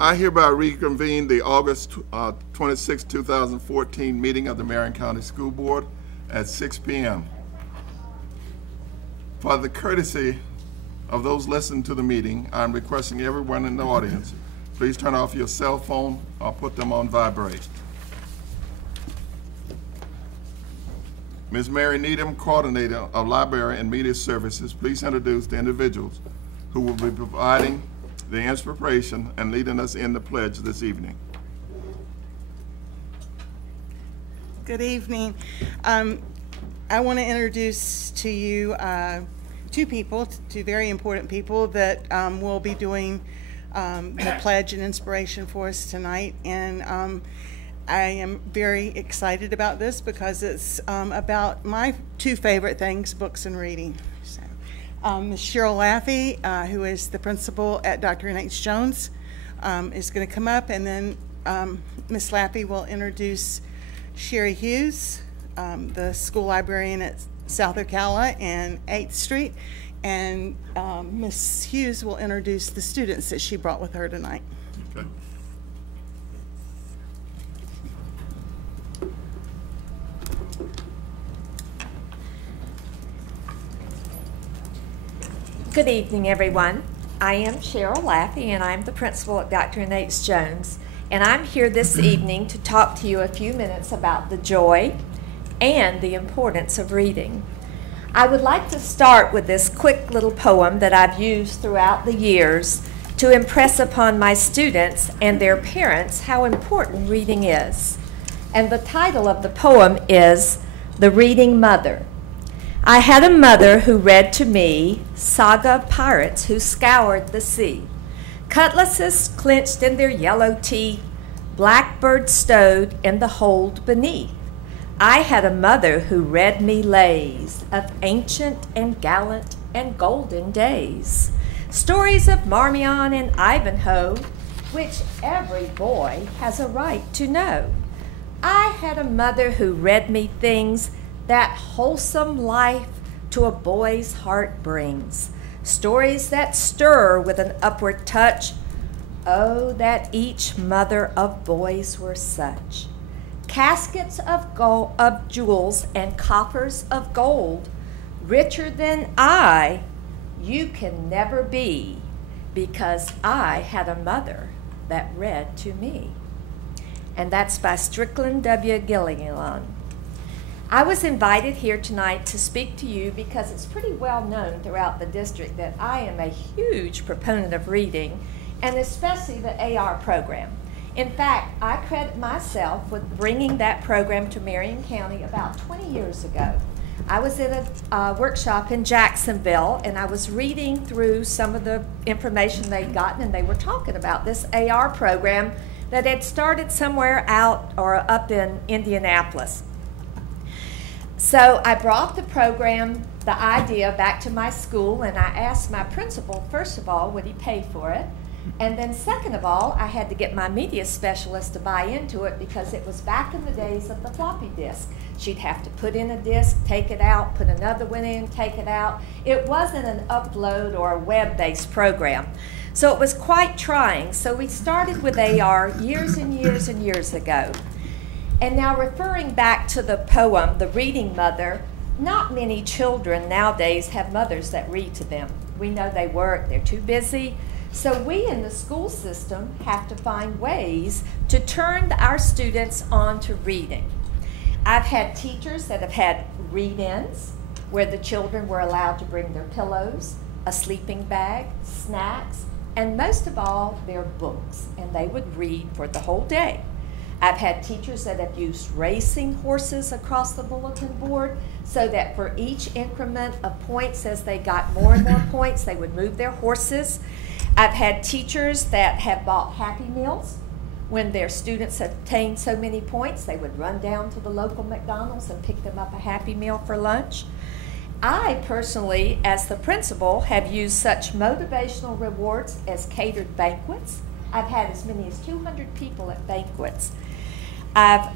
I hereby reconvene the August 26, 2014 meeting of the Marion County School Board at 6 p.m. For the courtesy of those listening to the meeting, I'm requesting everyone in the audience, please turn off your cell phone or put them on vibrate. Ms. Miriam Needham, Coordinator of Library and Media Services, please introduce the individuals who will be providing the inspiration and leading us in the pledge this evening. Good evening. I want to introduce to you two very important people that will be doing the pledge and inspiration for us tonight. And I am very excited about this because it's about my two favorite things, books and reading. Ms. Cheryl Laffey, who is the principal at Dr. N.H. Jones, is going to come up, and then Ms. Laffey will introduce Sheri Hughes, the school librarian at South Ocala and 8th Street, and Ms. Hughes will introduce the students that she brought with her tonight. Okay. Good evening, everyone. I am Cheryl Laffey, and I'm the principal at Dr. N.H. Jones, and I'm here this evening to talk to you a few minutes about the joy and the importance of reading. I would like to start with this quick little poem that I've used throughout the years to impress upon my students and their parents how important reading is. And the title of the poem is The Reading Mother. I had a mother who read to me saga pirates who scoured the sea, cutlasses clenched in their yellow teeth, blackbirds stowed in the hold beneath. I had a mother who read me lays of ancient and gallant and golden days, stories of Marmion and Ivanhoe, which every boy has a right to know. I had a mother who read me things that wholesome life to a boy's heart brings, stories that stir with an upward touch. Oh, that each mother of boys were such. Caskets of jewels and coffers of gold, richer than I, you can never be, because I had a mother that read to me. And that's by Strickland W. Gilligan. I was invited here tonight to speak to you because it's pretty well known throughout the district that I am a huge proponent of reading, and especially the AR program. In fact, I credit myself with bringing that program to Marion County about 20 years ago. I was in a workshop in Jacksonville, and I was reading through some of the information they'd gotten, and they were talking about this AR program that had started somewhere out or up in Indianapolis. So I brought the program, the idea, back to my school, and I asked my principal, first of all, would he pay for it? And then second of all, I had to get my media specialist to buy into it because it was back in the days of the floppy disk. She'd have to put in a disk, take it out, put another one in, take it out. It wasn't an upload or a web-based program. So it was quite trying. So we started with AR years and years and years ago. And now referring back to the poem, The Reading Mother, not many children nowadays have mothers that read to them. We know they work, they're too busy. So we in the school system have to find ways to turn our students on to reading. I've had teachers that have had read-ins where the children were allowed to bring their pillows, a sleeping bag, snacks, and most of all, their books, and they would read for the whole day. I've had teachers that have used racing horses across the bulletin board so that for each increment of points, as they got more and more points, they would move their horses. I've had teachers that have bought Happy Meals. When their students obtained so many points, they would run down to the local McDonald's and pick them up a Happy Meal for lunch. I personally, as the principal, have used such motivational rewards as catered banquets. I've had as many as 200 people at banquets. I've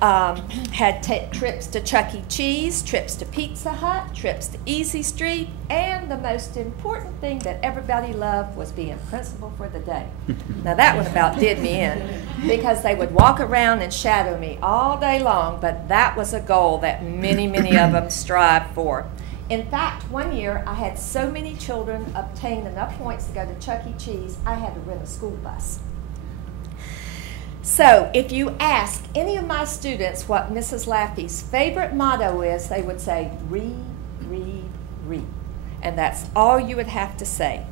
had trips to Chuck E. Cheese, trips to Pizza Hut, trips to Easy Street, and the most important thing that everybody loved was being principal for the day. Now that one about did me in, because they would walk around and shadow me all day long, but that was a goal that many, many of them strive for. In fact, one year I had so many children obtain enough points to go to Chuck E. Cheese, I had to rent a school bus. So if you ask any of my students what Mrs. Laffey's favorite motto is, they would say, read, read, read. And that's all you would have to say.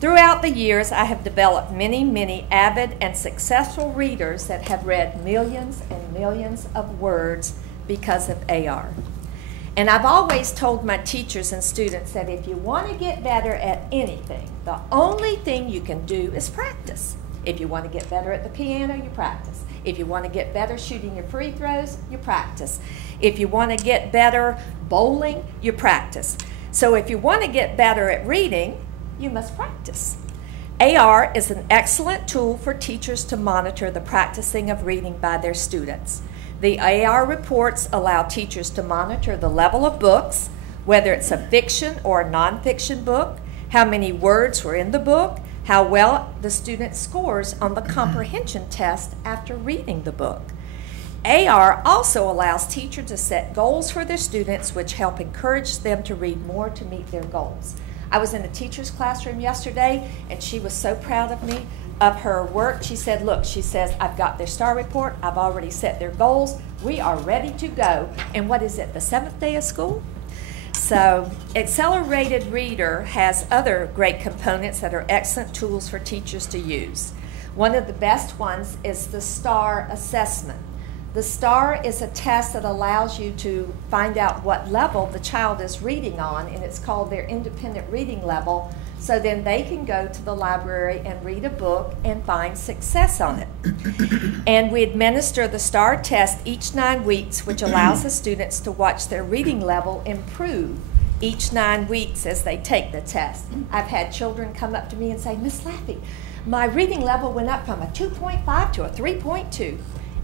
Throughout the years, I have developed many, many avid and successful readers that have read millions and millions of words because of AR. And I've always told my teachers and students that if you want to get better at anything, the only thing you can do is practice. If you want to get better at the piano, you practice. If you want to get better shooting your free throws, you practice. If you want to get better bowling, you practice. So if you want to get better at reading, you must practice. AR is an excellent tool for teachers to monitor the practicing of reading by their students. The AR reports allow teachers to monitor the level of books, whether it's a fiction or a nonfiction book, how many words were in the book, how well the student scores on the comprehension test after reading the book. AR also allows teachers to set goals for their students, which help encourage them to read more to meet their goals. I was in a teacher's classroom yesterday, and she was so proud of me, of her work. She said, look, she says, I've got their STAR report, I've already set their goals, we are ready to go. And what is it, the 7th day of school? So Accelerated Reader has other great components that are excellent tools for teachers to use. One of the best ones is the STAR assessment. The STAR is a test that allows you to find out what level the child is reading on, and it's called their independent reading level, so then they can go to the library and read a book and find success on it. And we administer the STAR test each 9 weeks, which allows the students to watch their reading level improve each 9 weeks as they take the test. I've had children come up to me and say, Miss Laffey, my reading level went up from a 2.5 to a 3.2.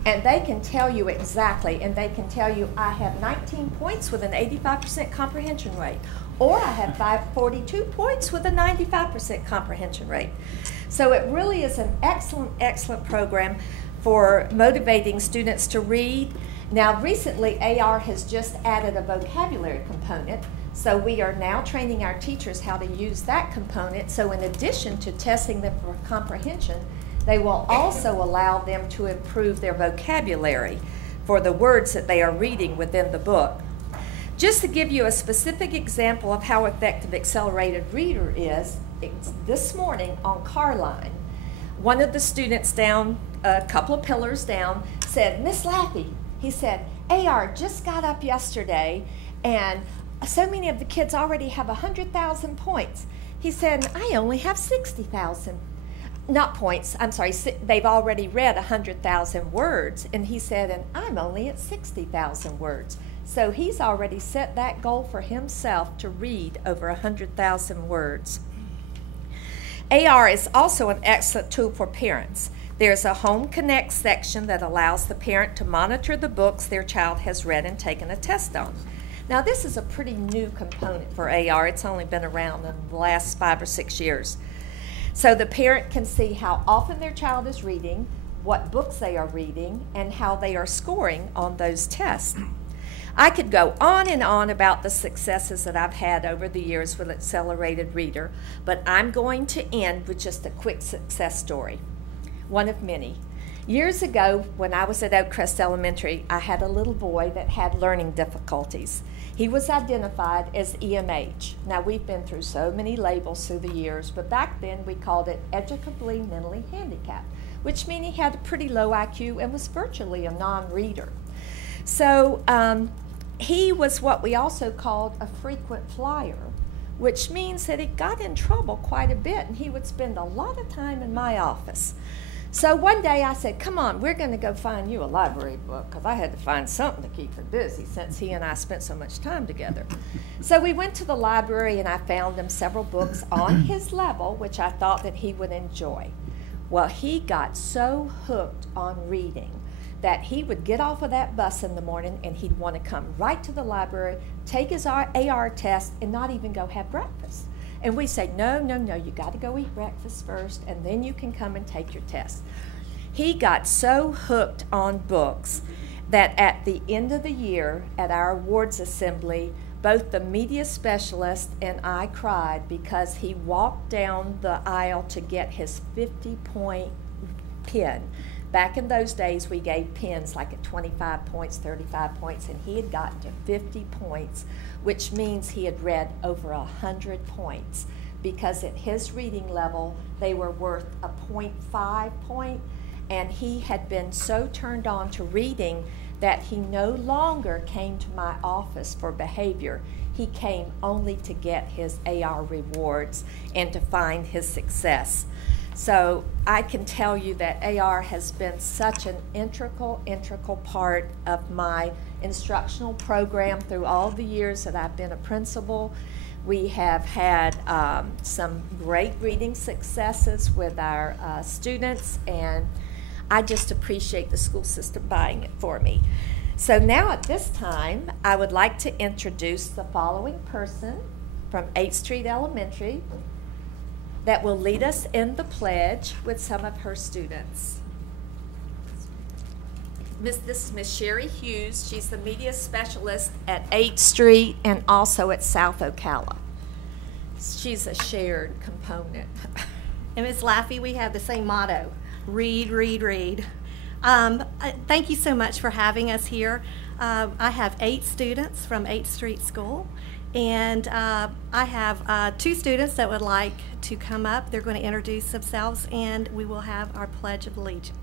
And they can tell you exactly, and they can tell you, I have 19 points with an 85% comprehension rate, or I have 42 points with a 95% comprehension rate. So it really is an excellent, excellent program for motivating students to read. Now recently, AR has just added a vocabulary component, so we are now training our teachers how to use that component. So in addition to testing them for comprehension, they will also allow them to improve their vocabulary for the words that they are reading within the book. Just to give you a specific example of how effective Accelerated Reader is, this morning on car line, one of the students down, a couple of pillars down, said, Miss Laffey, he said, AR just got up yesterday and so many of the kids already have 100,000 points. He said, I only have 60,000. Not points, I'm sorry, they've already read 100,000 words, and he said, and I'm only at 60,000 words. So he's already set that goal for himself to read over 100,000 words. AR is also an excellent tool for parents. There's a Home Connect section that allows the parent to monitor the books their child has read and taken a test on. Now this is a pretty new component for AR. It's only been around in the last 5 or 6 years. So the parent can see how often their child is reading, what books they are reading, and how they are scoring on those tests. I could go on and on about the successes that I've had over the years with Accelerated Reader, but I'm going to end with just a quick success story, one of many. Years ago, when I was at Oakcrest Elementary, I had a little boy that had learning difficulties. He was identified as EMH. Now, we've been through so many labels through the years, but back then we called it educably mentally handicapped, which means he had a pretty low IQ and was virtually a non-reader. So he was what we also called a frequent flyer, which means that he got in trouble quite a bit, and he would spend a lot of time in my office. So one day I said, come on, we're going to go find you a library book, because I had to find something to keep him busy since he and I spent so much time together. So we went to the library, and I found him several books on his level, which I thought that he would enjoy. Well, he got so hooked on reading that he would get off of that bus in the morning and he'd want to come right to the library, take his AR test, and not even go have breakfast. And we say, no, no, no, you got to go eat breakfast first, and then you can come and take your test. He got so hooked on books that at the end of the year at our awards assembly, both the media specialist and I cried because he walked down the aisle to get his 50-point pin. Back in those days, we gave pins like at 25 points, 35 points, and he had gotten to 50 points, which means he had read over 100 points, because at his reading level, they were worth a 0.5 point, and he had been so turned on to reading that he no longer came to my office for behavior. He came only to get his AR rewards and to find his success. So I can tell you that AR has been such an integral part of my instructional program through all the years that I've been a principal. We have had some great reading successes with our students, and I just appreciate the school system buying it for me. So now at this time, I would like to introduce the following person from 8th Street Elementary that will lead us in the pledge with some of her students. This is Miss Sheri Hughes. She's the media specialist at 8th Street and also at South Ocala. She's a shared component. And Ms. Laffey, we have the same motto: read, read, read. Thank you so much for having us here. I have 8 students from 8th Street School, and I have 2 students that would like to come up. They're going to introduce themselves, and we will have our Pledge of Allegiance.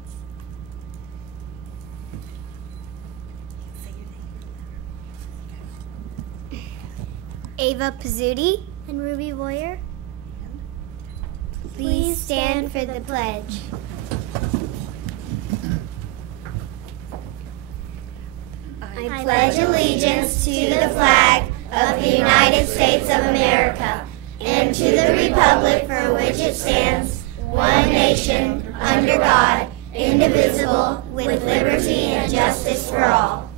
Ava Pizzuti and Ruby Boyer. Please stand for the pledge. I pledge allegiance to the flag of the United States of America and to the republic for which it stands, one nation, under God, indivisible, with liberty and justice for all.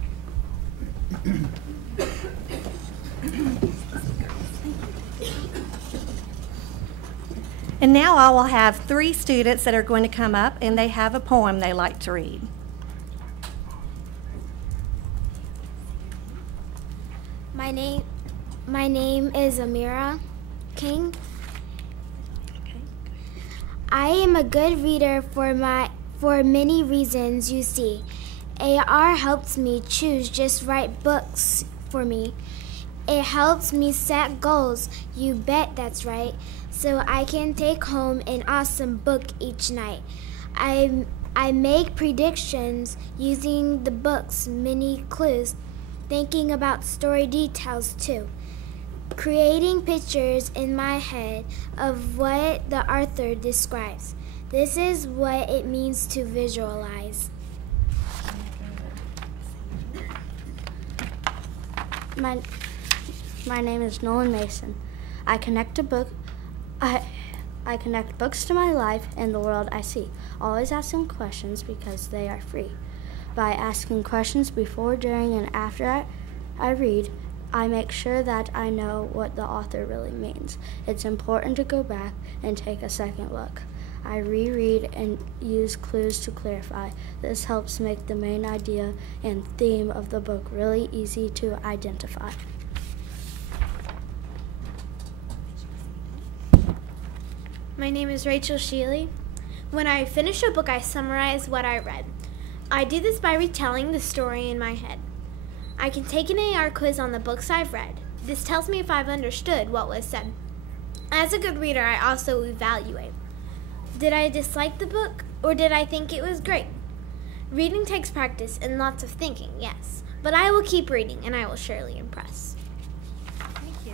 And now I will have 3 students that are going to come up, and they have a poem they like to read. My name is Amira King. I am a good reader for many reasons, you see. AR helps me choose just right books for me. It helps me set goals, you bet that's right, so I can take home an awesome book each night. I make predictions using the book's many clues, thinking about story details too, creating pictures in my head of what the author describes. This is what it means to visualize. My name is Nolan Mason. I connect books to my life and the world I see, always asking questions because they are free. By asking questions before, during, and after I read, I make sure that I know what the author really means. It's important to go back and take a second look. I reread and use clues to clarify. This helps make the main idea and theme of the book really easy to identify. My name is Rachel Sheely. When I finish a book, I summarize what I read. I do this by retelling the story in my head. I can take an AR quiz on the books I've read. This tells me if I've understood what was said. As a good reader, I also evaluate. Did I dislike the book, or did I think it was great? Reading takes practice and lots of thinking, yes. But I will keep reading, and I will surely impress. Thank you.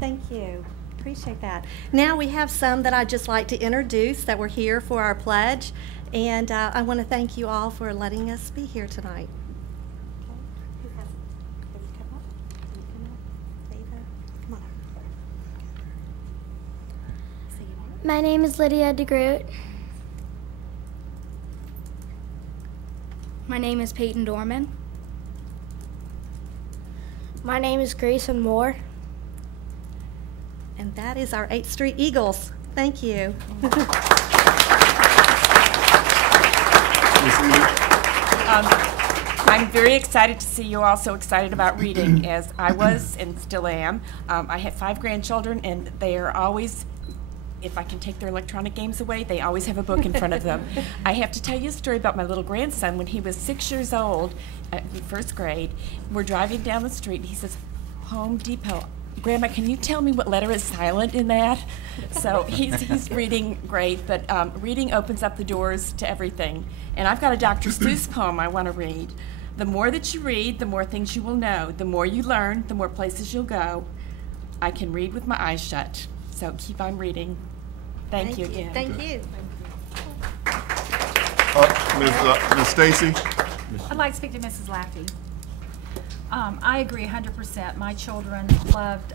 Thank you. Appreciate that. Now we have some that I'd just like to introduce that were here for our pledge, and I want to thank you all for letting us be here tonight. My name is Lydia DeGroot. My name is Peyton Dorman. My name is Grayson Moore. And that is our 8th Street Eagles. Thank you. Ms. Needham? I'm very excited to see you all so excited about reading as I was and still am. I have 5 grandchildren, and they are always, if I can take their electronic games away, they always have a book in front of them. I have to tell you a story about my little grandson. When he was 6 years old, in first grade, we're driving down the street, and he says, Home Depot. Grandma, can you tell me what letter is silent in that? So he's reading great, but reading opens up the doors to everything. And I've got a Dr. Seuss poem I want to read. The more that you read, the more things you will know. The more you learn, the more places you'll go. I can read with my eyes shut. So keep on reading. Thank you again. Thank you. Ms. Stacy? I'd like to speak to Mrs. Laffey. I agree 100%. My children loved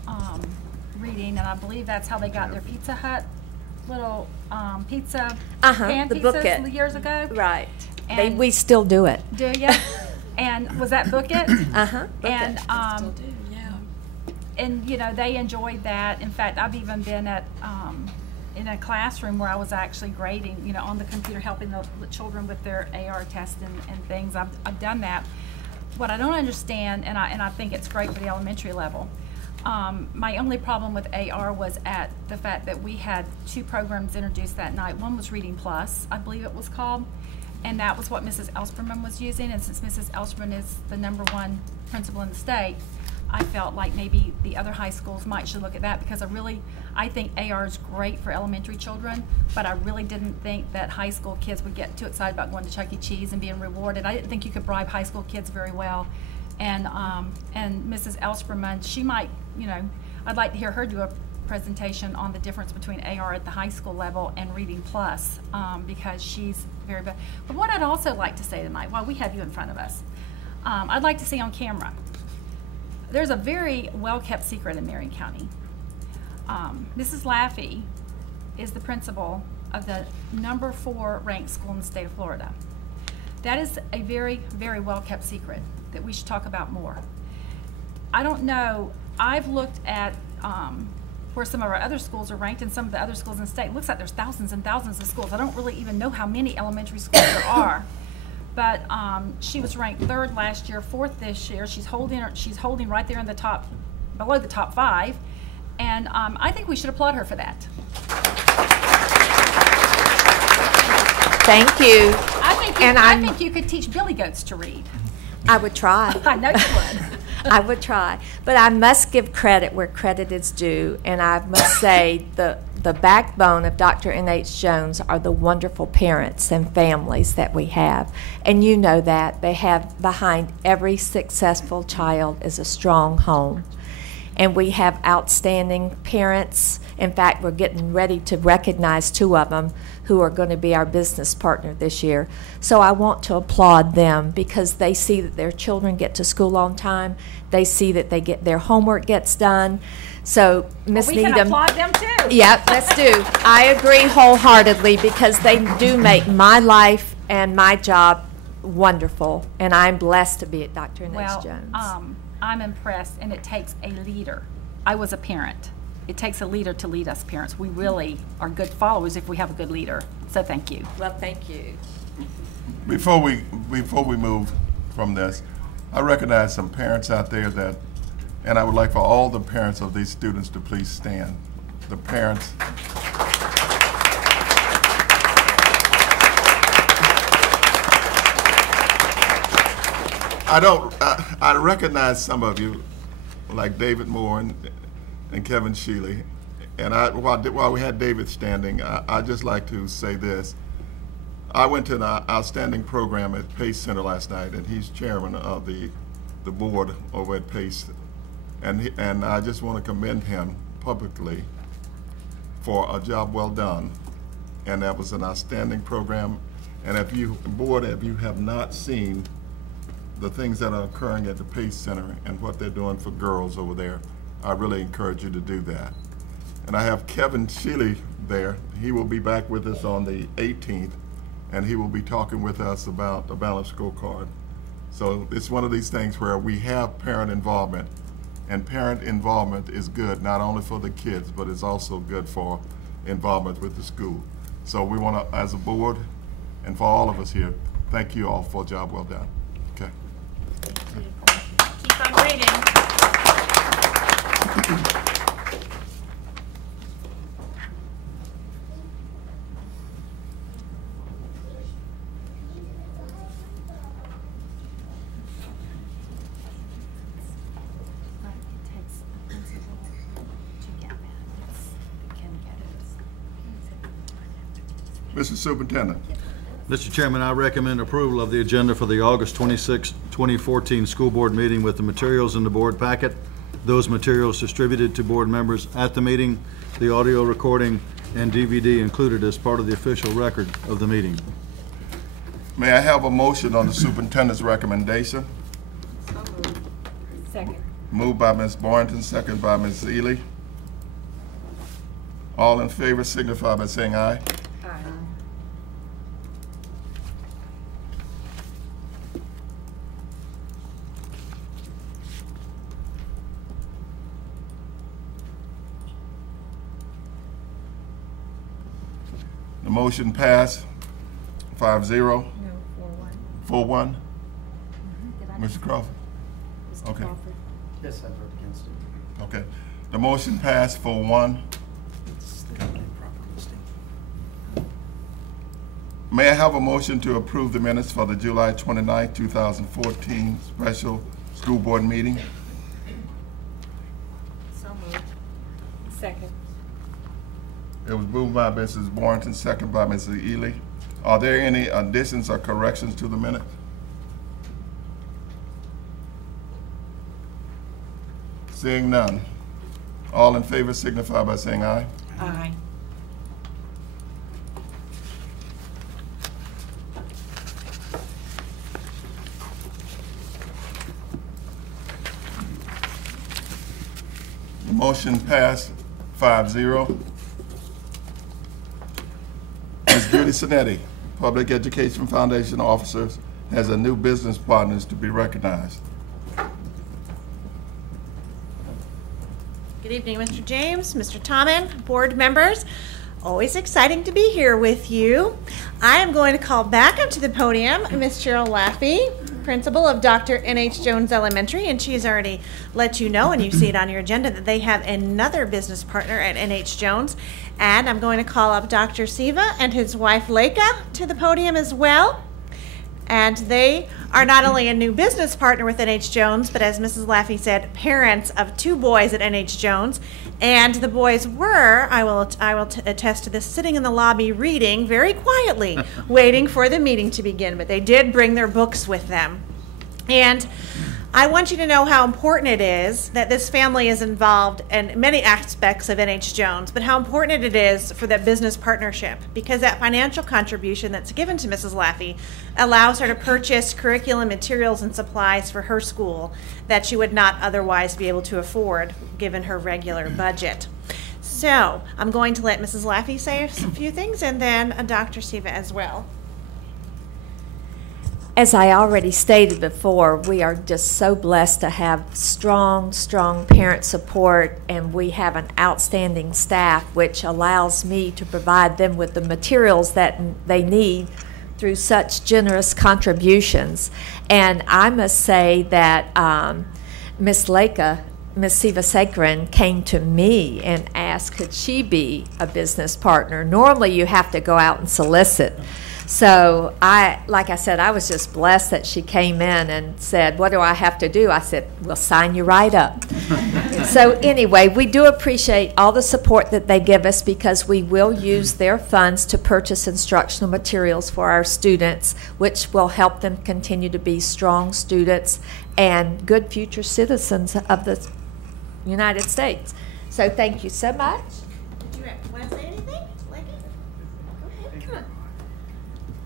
reading, and I believe that's how they got their Pizza Hut little pizza pan the pizzas booklet. years ago. Right. And We still do it. do you? And was that Book It? And and you know, they enjoyed that. In fact, I've even been at in a classroom where I was actually grading, you know, on the computer, helping the children with their AR tests and things. I've done that. What I don't understand, and I think it's great for the elementary level, my only problem with AR was at the fact that we had 2 programs introduced that night. One was Reading Plus, I believe it was called, and that was what Mrs. Elsperman was using. And since Mrs. Elsperman is the #1 principal in the state, I felt like maybe the other high schools should look at that, because I think AR is great for elementary children, but I really didn't think that high school kids would get too excited about going to Chuck E. Cheese and being rewarded. I didn't think you could bribe high school kids very well. And Mrs. Elsperman, she might, you know, I'd like to hear her do a presentation on the difference between AR at the high school level and Reading Plus, because she's very bad. But what I'd also like to say tonight, while we have you in front of us, I'd like to see on camera, there's a very well-kept secret in Marion County. Mrs. Laffey is the principal of the #4 ranked school in the state of Florida. That is a very, very well-kept secret that we should talk about more. I don't know, I've looked at where some of our other schools are ranked, and some of the other schools in the state. It looks like there's thousands and thousands of schools. I don't really even know how many elementary schools there are. But she was ranked 3rd last year, 4th this year. She's holding right there in the top, below the top 5, and I think we should applaud her for that. Thank you. I think you could teach billy goats to read. I would try. I know you would. I would try. But I must give credit where credit is due, and I must say the backbone of Dr. N.H. Jones are the wonderful parents and families that we have. And you know that. They have behind every successful child is a strong home. And we have outstanding parents. In fact, we're getting ready to recognize 2 of them who are going to be our business partner this year. So I want to applaud them, because they see that their children get to school on time. They see that their homework gets done. So Ms. Needham, we can applaud them too. Yep, let's do. I agree wholeheartedly, because they do make my life and my job wonderful, and I'm blessed to be at Dr. N.H. Jones. I'm impressed, and it takes a leader. I was a parent. It takes a leader to lead us parents. We really are good followers if we have a good leader. So thank you. Well, thank you. Before we move from this, I recognize some parents out there that, and I would like for all the parents of these students to please stand. The parents. I recognize some of you, like David Moore and Kevin Sheely. And while we had David standing, I'd just like to say this. I went to an outstanding program at Pace Center last night, and he's chairman of the board over at Pace. And I just want to commend him publicly for a job well done. And that was an outstanding program. And if you have not seen the things that are occurring at the Pace Center and what they're doing for girls over there, I really encourage you to do that. And I have Kevin Sheely there. He will be back with us on the 18th. and he will be talking with us about the balanced scorecard. So it's one of these things where we have parent involvement, and parent involvement is good not only for the kids, but it's also good for involvement with the school. So we want to, as a board, and for all of us here, thank you all for a job well done. Okay. Keep on reading. Mr. Superintendent. Mr. Chairman, I recommend approval of the agenda for the August 26, 2014 school board meeting with the materials in the board packet, those materials distributed to board members at the meeting, the audio recording, and DVD included as part of the official record of the meeting. May I have a motion on the superintendent's recommendation? Second. Moved by Ms. Boynton, second by Ms. Ely. All in favor signify by saying aye. The motion passed 5-0. No, 4-1. 4-1. Mr. Crawford? Okay. Yes, I vote against it. Okay. The motion passed 4-1. It's the improper listing. May I have a motion to approve the minutes for the July 29, 2014 special school board meeting? So moved. Second. It was moved by Mrs. Boynton, second by Mrs. Ely. Are there any additions or corrections to the minutes? Seeing none. All in favor signify by saying aye. Aye. The motion passed 5-0. Ms. Judi Zanetti, Public Education Foundation Officers, has a new business partners to be recognized. Good evening, Mr. James, Mr. Tomyn, board members. Always exciting to be here with you. I am going to call back up to the podium Ms. Cheryl Laffey, principal of Dr. N.H. Jones Elementary, and she's already let you know, and you see it on your agenda, that they have another business partner at N.H. Jones. And I'm going to call up Dr. Siva and his wife Leica to the podium as well. And they are not only a new business partner with N.H. Jones, but as Mrs. Laffey said, parents of 2 boys at N.H. Jones. And the boys were, I will attest to this, sitting in the lobby reading very quietly, waiting for the meeting to begin. But they did bring their books with them. And I want you to know how important it is that this family is involved in many aspects of N.H. Jones, but how important it is for that business partnership, because that financial contribution that's given to Mrs. Laffey allows her to purchase curriculum materials and supplies for her school that she would not otherwise be able to afford given her regular budget. So I'm going to let Mrs. Laffey say a few things, and then Dr. Siva as well. As I already stated before, we are just so blessed to have strong parent support, and we have an outstanding staff which allows me to provide them with the materials that they need through such generous contributions. And I must say that Miss Leica, Miss Siva Sekran, came to me and asked could she be a business partner. Normally you have to go out and solicit. So like I said, I was just blessed that she came in and said, what do I have to do? I said, we'll sign you right up. So anyway, we do appreciate all the support that they give us, because we will use their funds to purchase instructional materials for our students, which will help them continue to be strong students and good future citizens of the United States. So thank you so much. Did you want to say anything?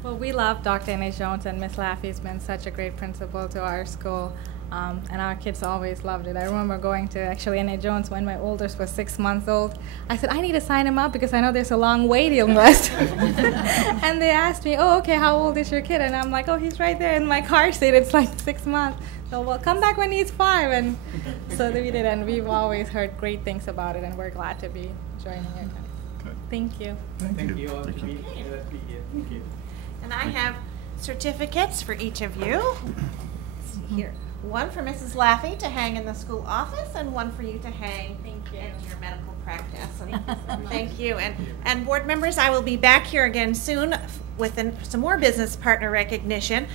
Well, we love Dr. N.H. Jones, and Ms. Laffey has been such a great principal to our school. and our kids always loved it. I remember going to actually N.A. Jones when my oldest was 6 months old. I said, I need to sign him up because I know there's a long waiting list. And they asked me, oh, okay, how old is your kid? And I'm like, oh, he's right there in my car seat. It's like 6 months. So, well, come back when he's 5. And so we did, and we've always heard great things about it, and we're glad to be joining it. Okay. Thank you. Thank you all to be here. Thank you. And I have certificates for each of you. Let's see here. One for Mrs. Laffey to hang in the school office, and one for you to hang in your medical practice. Thank you. And board members, I will be back here again soon with some more business partner recognition.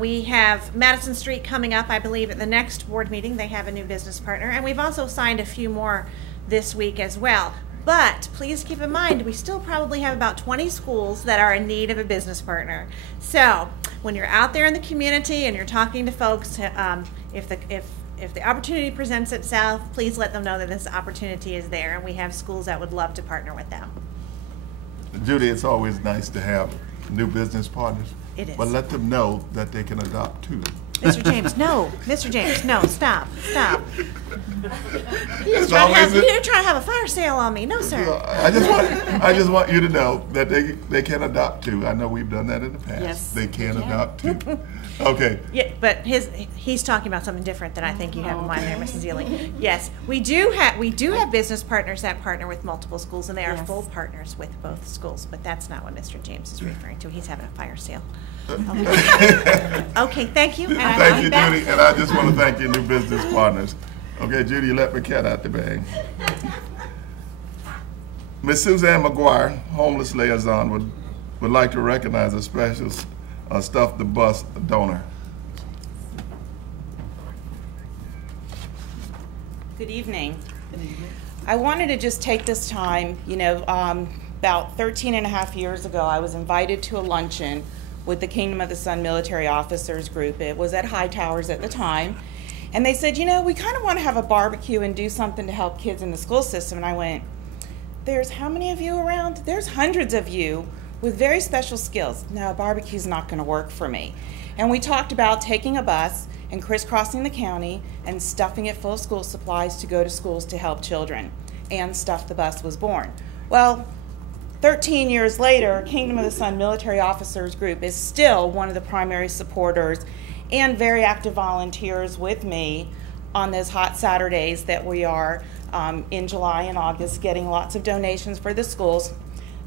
We have Madison Street coming up, I believe, at the next board meeting. They have a new business partner, and we've also signed a few more this week as well. But please keep in mind, we still probably have about 20 schools that are in need of a business partner. So when you're out there in the community and you're talking to folks, if the opportunity presents itself, please let them know that this opportunity is there, and we have schools that would love to partner with them. Judy, it's always nice to have new business partners. It is. But let them know that they can adopt too. Mr. James, no. Mr. James, no. Stop. You're trying to have a fire sale on me. No, sir. I just want you to know that they can adopt too. I know we've done that in the past. Yes, they can adopt too. Okay. Yeah, but he's talking about something different than I think you have in mind there, Mrs. Ely. Yes, we do have business partners that partner with multiple schools, and they are full partners with both schools. But that's not what Mr. James is referring to. He's having a fire sale. Okay, thank you. Thank you, Judy, and I just want to thank your new business partners. Okay, Judy, you let my cat out the bag. Miss Suzanne McGuire, homeless liaison, would like to recognize a special Stuff the Bus donor. Good evening. I wanted to just take this time, about 13 and a half years ago, I was invited to a luncheon with the Kingdom of the Sun Military Officers Group. It was at High Towers at the time. And they said, we kind of want to have a barbecue and do something to help kids in the school system. And I went, there's how many of you around? There's hundreds of you with very special skills. No, a barbecue's not going to work for me. And we talked about taking a bus and crisscrossing the county and stuffing it full of school supplies to go to schools to help children. And Stuff the Bus was born. Well, 13 years later, Kingdom of the Sun Military Officers Group is still one of the primary supporters and very active volunteers with me on those hot Saturdays that we are in July and August getting lots of donations for the schools.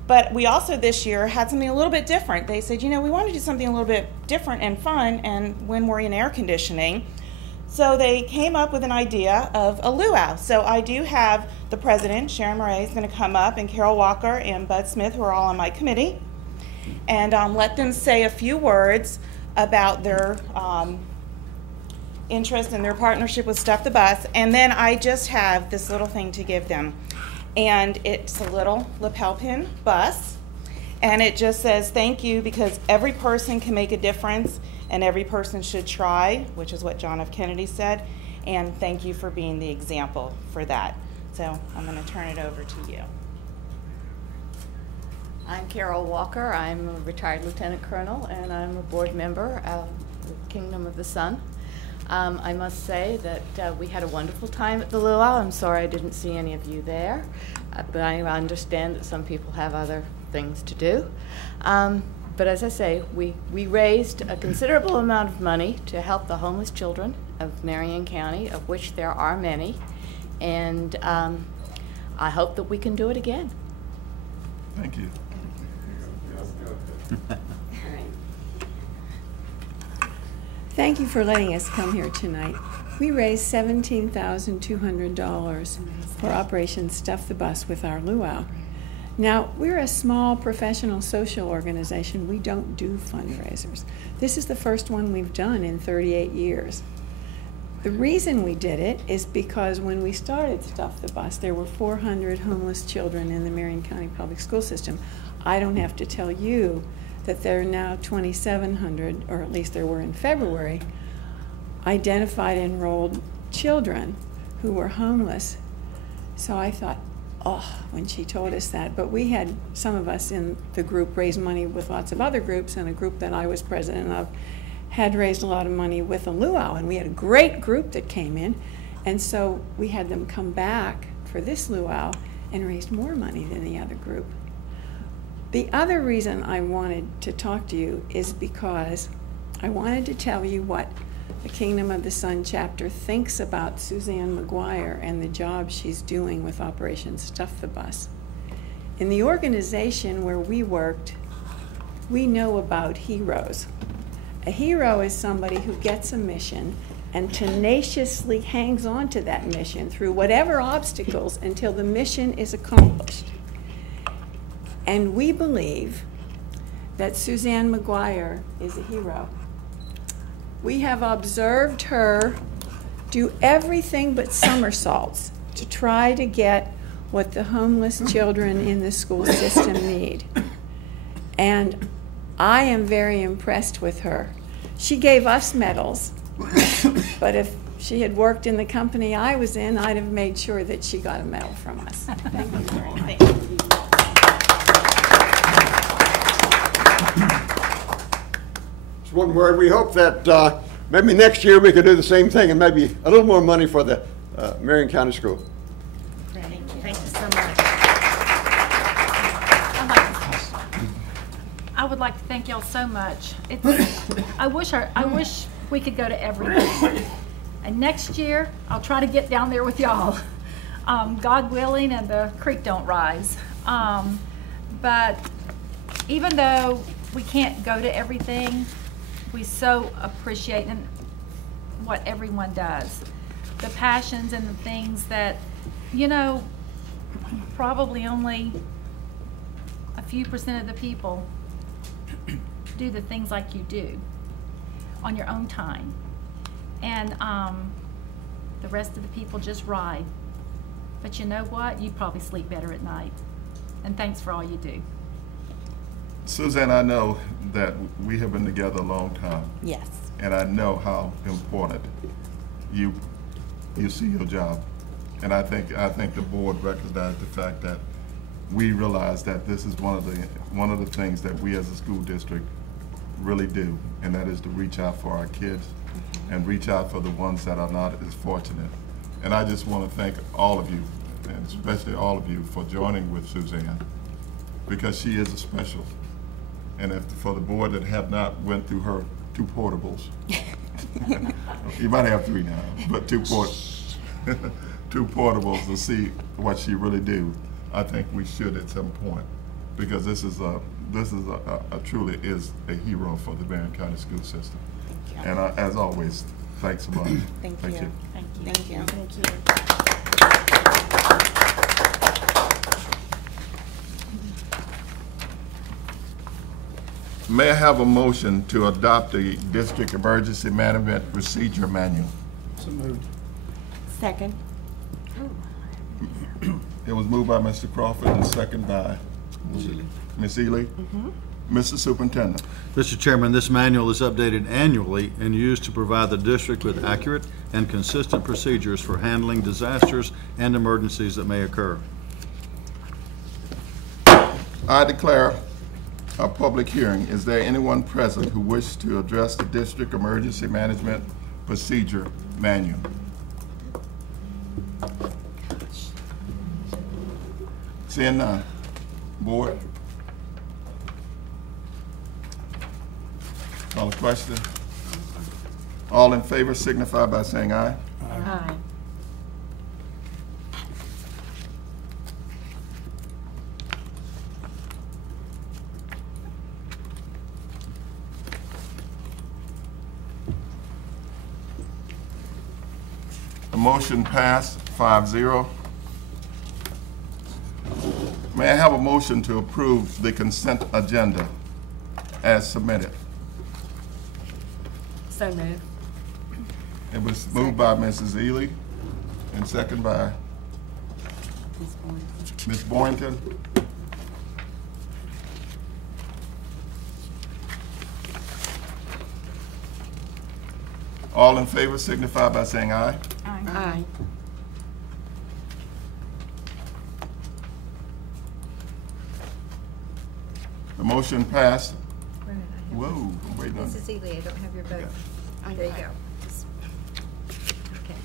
But we also this year had something a little bit different. They said, we want to do something a little bit different and fun and when we're in air conditioning. So they came up with an idea of a luau. So I do have the president, Sharon Murray, is going to come up, and Carol Walker and Bud Smith, who are all on my committee, and let them say a few words about their interest in their partnership with Stuff the Bus. And then I just have this little thing to give them. And it's a little lapel pin bus. And it just says, thank you, because every person can make a difference and every person should try, which is what John F. Kennedy said. And thank you for being the example for that. So I'm going to turn it over to you. I'm Carol Walker. I'm a retired lieutenant colonel, and I'm a board member of the Kingdom of the Sun. I must say that we had a wonderful time at the luau. I'm sorry I didn't see any of you there, but I understand that some people have other things to do. But as I say, we raised a considerable amount of money to help the homeless children of Marion County, of which there are many, and I hope that we can do it again. Thank you. Thank you for letting us come here tonight. We raised $17,200 for Operation Stuff the Bus with our luau. Now, we're a small professional social organization. We don't do fundraisers. This is the first one we've done in 38 years. The reason we did it is because when we started Stuff the Bus, there were 400 homeless children in the Marion County Public School System. I don't have to tell you that there are now 2,700, or at least there were in February, identified enrolled children who were homeless. So I thought, when she told us that. But we had, some of us in the group, raise money with lots of other groups, and a group that I was president of had raised a lot of money with a luau, and we had a great group that came in, and so we had them come back for this luau and raised more money than the other group. The other reason I wanted to talk to you is because I wanted to tell you what the Kingdom of the Sun chapter thinks about Suzanne McGuire and the job she's doing with Operation Stuff the Bus. In the organization where we worked, we know about heroes. A hero is somebody who gets a mission and tenaciously hangs on to that mission through whatever obstacles until the mission is accomplished. And we believe that Suzanne McGuire is a hero. We have observed her do everything but somersaults to try to get what the homeless children in the school system need. And I am very impressed with her. She gave us medals, but if she had worked in the company I was in, I'd have made sure that she got a medal from us. Thank you very much. Just one word. We hope that maybe next year we could do the same thing and maybe a little more money for the Marion County School. Thank you so much. I would like to thank y'all so much. I wish we could go to every meeting. And next year, I'll try to get down there with y'all. God willing, and the creek don't rise. But even though we can't go to everything, we so appreciate what everyone does. The passions and the things that, you know, probably only a few % of the people do the things like you do on your own time. And the rest of the people just ride. But you know what? You probably sleep better at night. And thanks for all you do. Suzanne, I know that we have been together a long time. Yes. And I know how important you see your job. And I think the board recognized the fact that we realize that this is one of the things that we as a school district really do, and that is to reach out for our kids and reach out for the ones that are not as fortunate. And I just want to thank all of you, and especially all of you, for joining with Suzanne, because she is a special. And if for the board that have not went through her 2 portables, you might have 3 now, but 2 portables to see what she really do, I think we should at some point, because this is truly is a hero for the Marion County school system. Thank you. And as always, thanks a lot. Thank you. Thank you. Thank you. Thank you. May I have a motion to adopt the District Emergency Management Procedure Manual? So moved. Second. It was moved by Mr. Crawford and second by Ms. Ely. Mr. Superintendent. Mr. Chairman, this manual is updated annually and used to provide the district with accurate and consistent procedures for handling disasters and emergencies that may occur. I declare a public hearing. Is there anyone present who wishes to address the District Emergency Management Procedure Manual? Seeing none. Board? Call the question. All in favor signify by saying aye. Aye. The motion passed 5-0. May I have a motion to approve the consent agenda as submitted? So moved. It was moved by Mrs. Ely and second by Ms. Boynton. All in favor signify by saying aye. Aye. The motion passed Whoa, I'm waiting on. Mrs. Ely, I don't have your vote. There you go. Okay.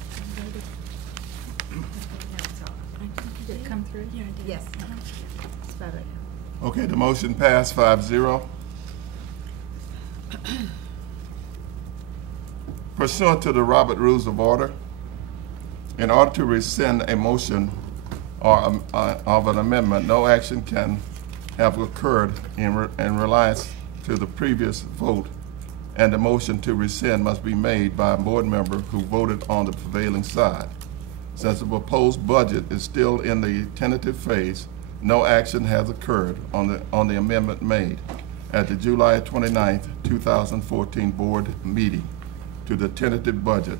Did it come through? Yeah, I did. Yes. That's about it. Okay, the motion passed 5-0. Pursuant to the Robert Rules of Order, in order to rescind a motion or of an amendment, no action can have occurred in reliance to the previous vote, and the motion to rescind must be made by a board member who voted on the prevailing side. Since the proposed budget is still in the tentative phase, no action has occurred on the amendment made at the July 29th, 2014 board meeting to the tentative budget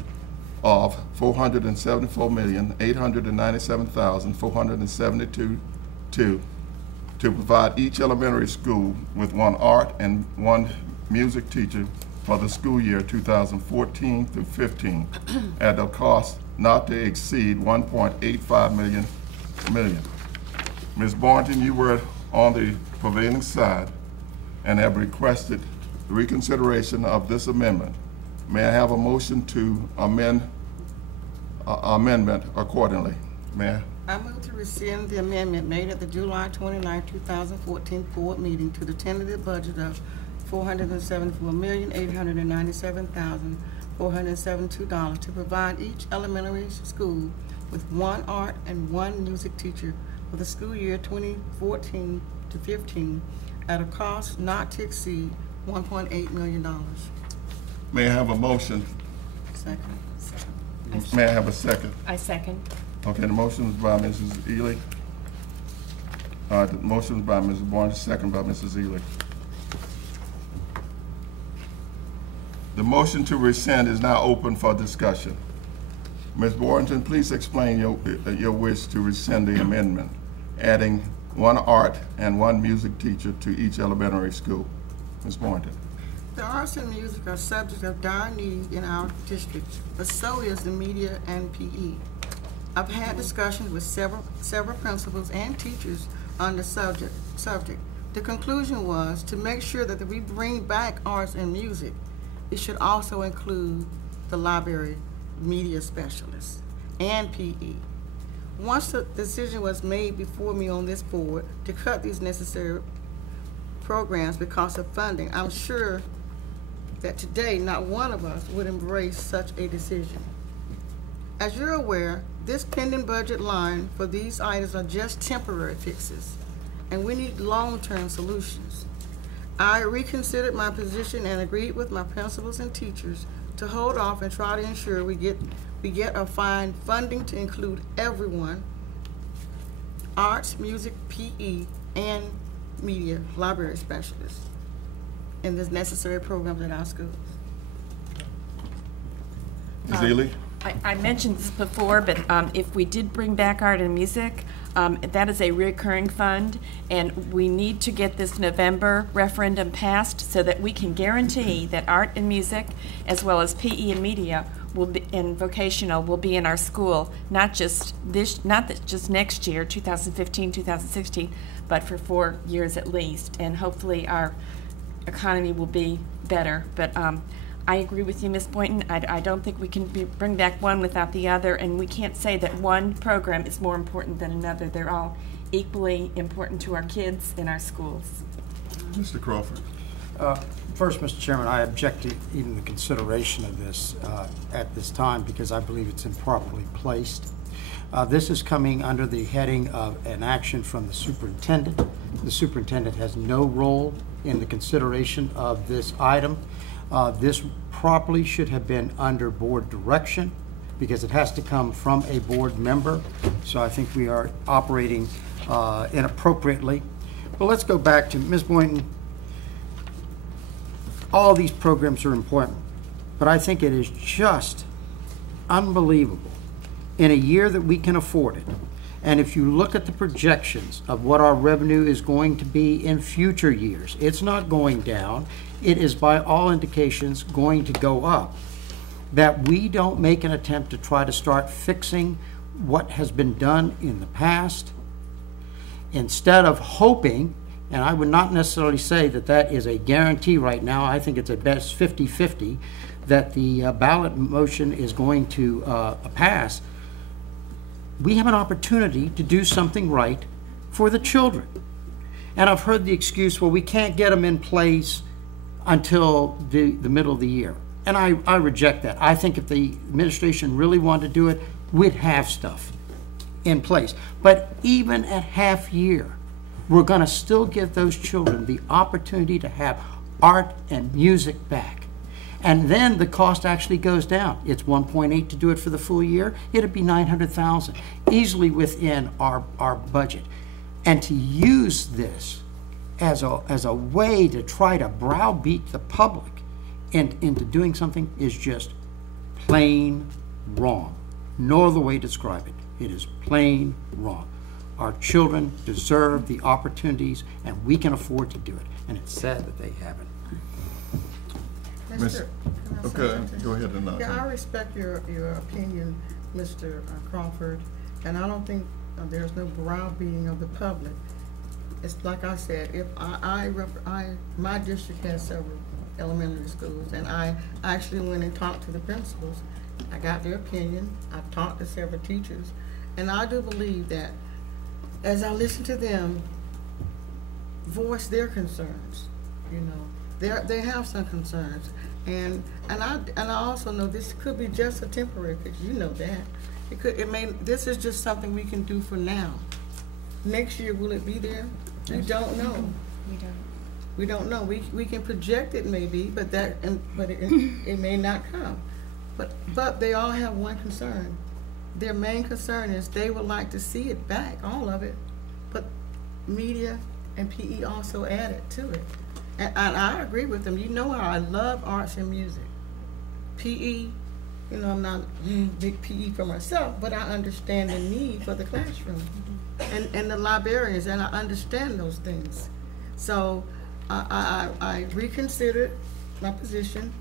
of $474,897,472 to provide each elementary school with one art and one music teacher for the school year 2014 through 15 at a cost not to exceed $1.85 million. Ms. Boynton, you were on the prevailing side and have requested reconsideration of this amendment. May I have a motion to amendment accordingly? May I? I move to rescind the amendment made at the July 29, 2014 board meeting to the tentative budget of $474,897,472 to provide each elementary school with one art and one music teacher for the school year 2014 to 15 at a cost not to exceed $1.8 million. May I have a motion? Second. May I have a second? I second. Okay, the motion is by Mrs. Ely. The motion is by Mrs. Boynton, second by Mrs. Ely. The motion to rescind is now open for discussion. Ms. Boynton, please explain your wish to rescind the amendment, adding one art and one music teacher to each elementary school. Ms. Boynton. The arts and music are subjects of dire need in our district, but so is the media and PE. I've had discussions with several principals and teachers on the subject. The conclusion was to make sure that we bring back arts and music, it should also include the library media specialists and PE. Once the decision was made before me on this board to cut these necessary programs because of funding, I'm sure that today not one of us would embrace such a decision. As you're aware, this pending budget line for these items are just temporary fixes, and we need long-term solutions. I reconsidered my position and agreed with my principals and teachers to hold off and try to ensure we get or find funding to include everyone, arts, music, PE, and media library specialists in this necessary programs at our schools. Ms. Ely? I mentioned this before, but if we did bring back art and music, that is a recurring fund, and we need to get this November referendum passed so that we can guarantee that art and music, as well as PE and media, will be, and vocational will be in our school, not just next year, 2015, 2016, but for 4 years at least, and hopefully our economy will be better. But I agree with you, Ms. Boynton. I don't think we can bring back one without the other, and we can't say that one program is more important than another. They're all equally important to our kids in our schools. Mr. Crawford. First, Mr. Chairman, I object to even the consideration of this at this time because I believe it's improperly placed. This is coming under the heading of an action from the superintendent. The superintendent has no role in the consideration of this item. This properly should have been under board direction because it has to come from a board member. So I think we are operating inappropriately. But let's go back to Ms. Boynton. All these programs are important, but I think it is just unbelievable in a year that we can afford it. And if you look at the projections of what our revenue is going to be in future years, it's not going down. It is by all indications going to go up. That we don't make an attempt to try to start fixing what has been done in the past. Instead of hoping And I would not necessarily say that that is a guarantee right now. I think it's at best 50-50 that the ballot motion is going to pass. We have an opportunity to do something right for the children. And I've heard the excuse, well, we can't get them in place until the middle of the year. And I reject that. I think if the administration really wanted to do it, we'd have stuff in place. But even at half year, we're going to still give those children the opportunity to have art and music back. And then the cost actually goes down. It's 1.8 to do it for the full year. It'd be $900,000, easily within our budget. And to use this as a way to try to browbeat the public into doing something is just plain wrong. No other way to describe it. It is plain wrong. Our children deserve the opportunities, and we can afford to do it. And it's sad that they haven't. Okay, go ahead and I respect your opinion, Mr. Crawford, and I don't think there's no browbeating of the public. It's like I said, if my district has several elementary schools, and I actually went and talked to the principals. I got their opinion. I've talked to several teachers, and I do believe that as I listen to them voice their concerns, you know, they have some concerns, and I also know this could be just a temporary fix. You know that this is just something we can do for now. Next year, will it be there? We don't know. We don't know. We can project it maybe, but it may not come. But they all have one concern. Their main concern is they would like to see it back, all of it. But media and PE also added to it. And I agree with them. You know how I love arts and music. PE, you know, I'm not a big PE for myself, but I understand the need for the classroom and the librarians, and I understand those things. So I reconsidered my position,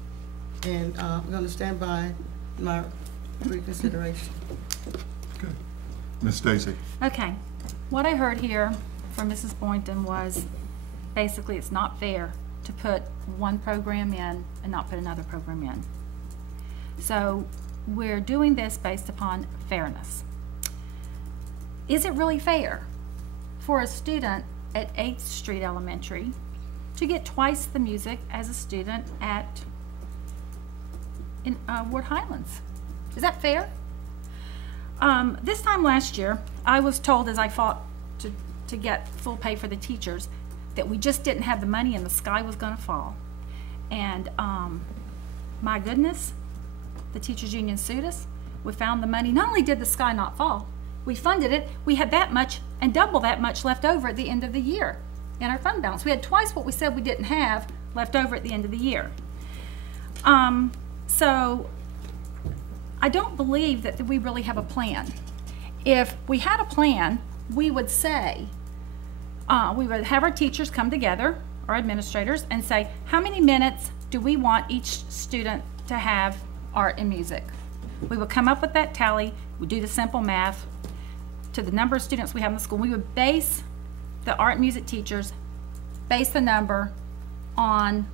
and I'm going to stand by my reconsideration. Okay. Ms. Stacy. Okay. What I heard here from Mrs. Boynton was basically it's not fair to put one program in and not put another program in. So we're doing this based upon fairness. Is it really fair for a student at 8th Street Elementary to get twice the music as a student at Ward Highlands? Is that fair? This time last year, I was told as I fought to get full pay for the teachers that we just didn't have the money and the sky was going to fall. And my goodness, the teachers union sued us. We found the money. Not only did the sky not fall, we funded it. We had that much and double that much left over at the end of the year in our fund balance. We had twice what we said we didn't have left over at the end of the year. So I don't believe that we really have a plan. If we had a plan, we would say, we would have our teachers come together, our administrators, and say, how many minutes do we want each student to have art and music? We would come up with that tally. We do the simple math to the number of students we have in the school. We would base the art and music teachers, base the number on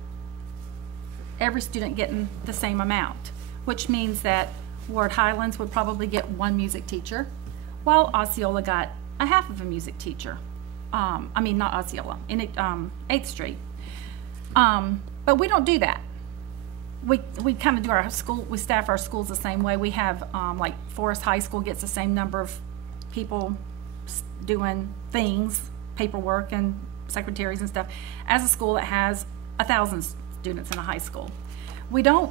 every student getting the same amount, which means that Ward Highlands would probably get one music teacher, while Osceola got a half of a music teacher. I mean, not Osceola, in 8th Street. But we don't do that. We kind of do our school, we staff our schools the same way. We have, like Forest High School gets the same number of people doing things, paperwork and secretaries and stuff, as a school that has 1,000 students in a high school. We don't,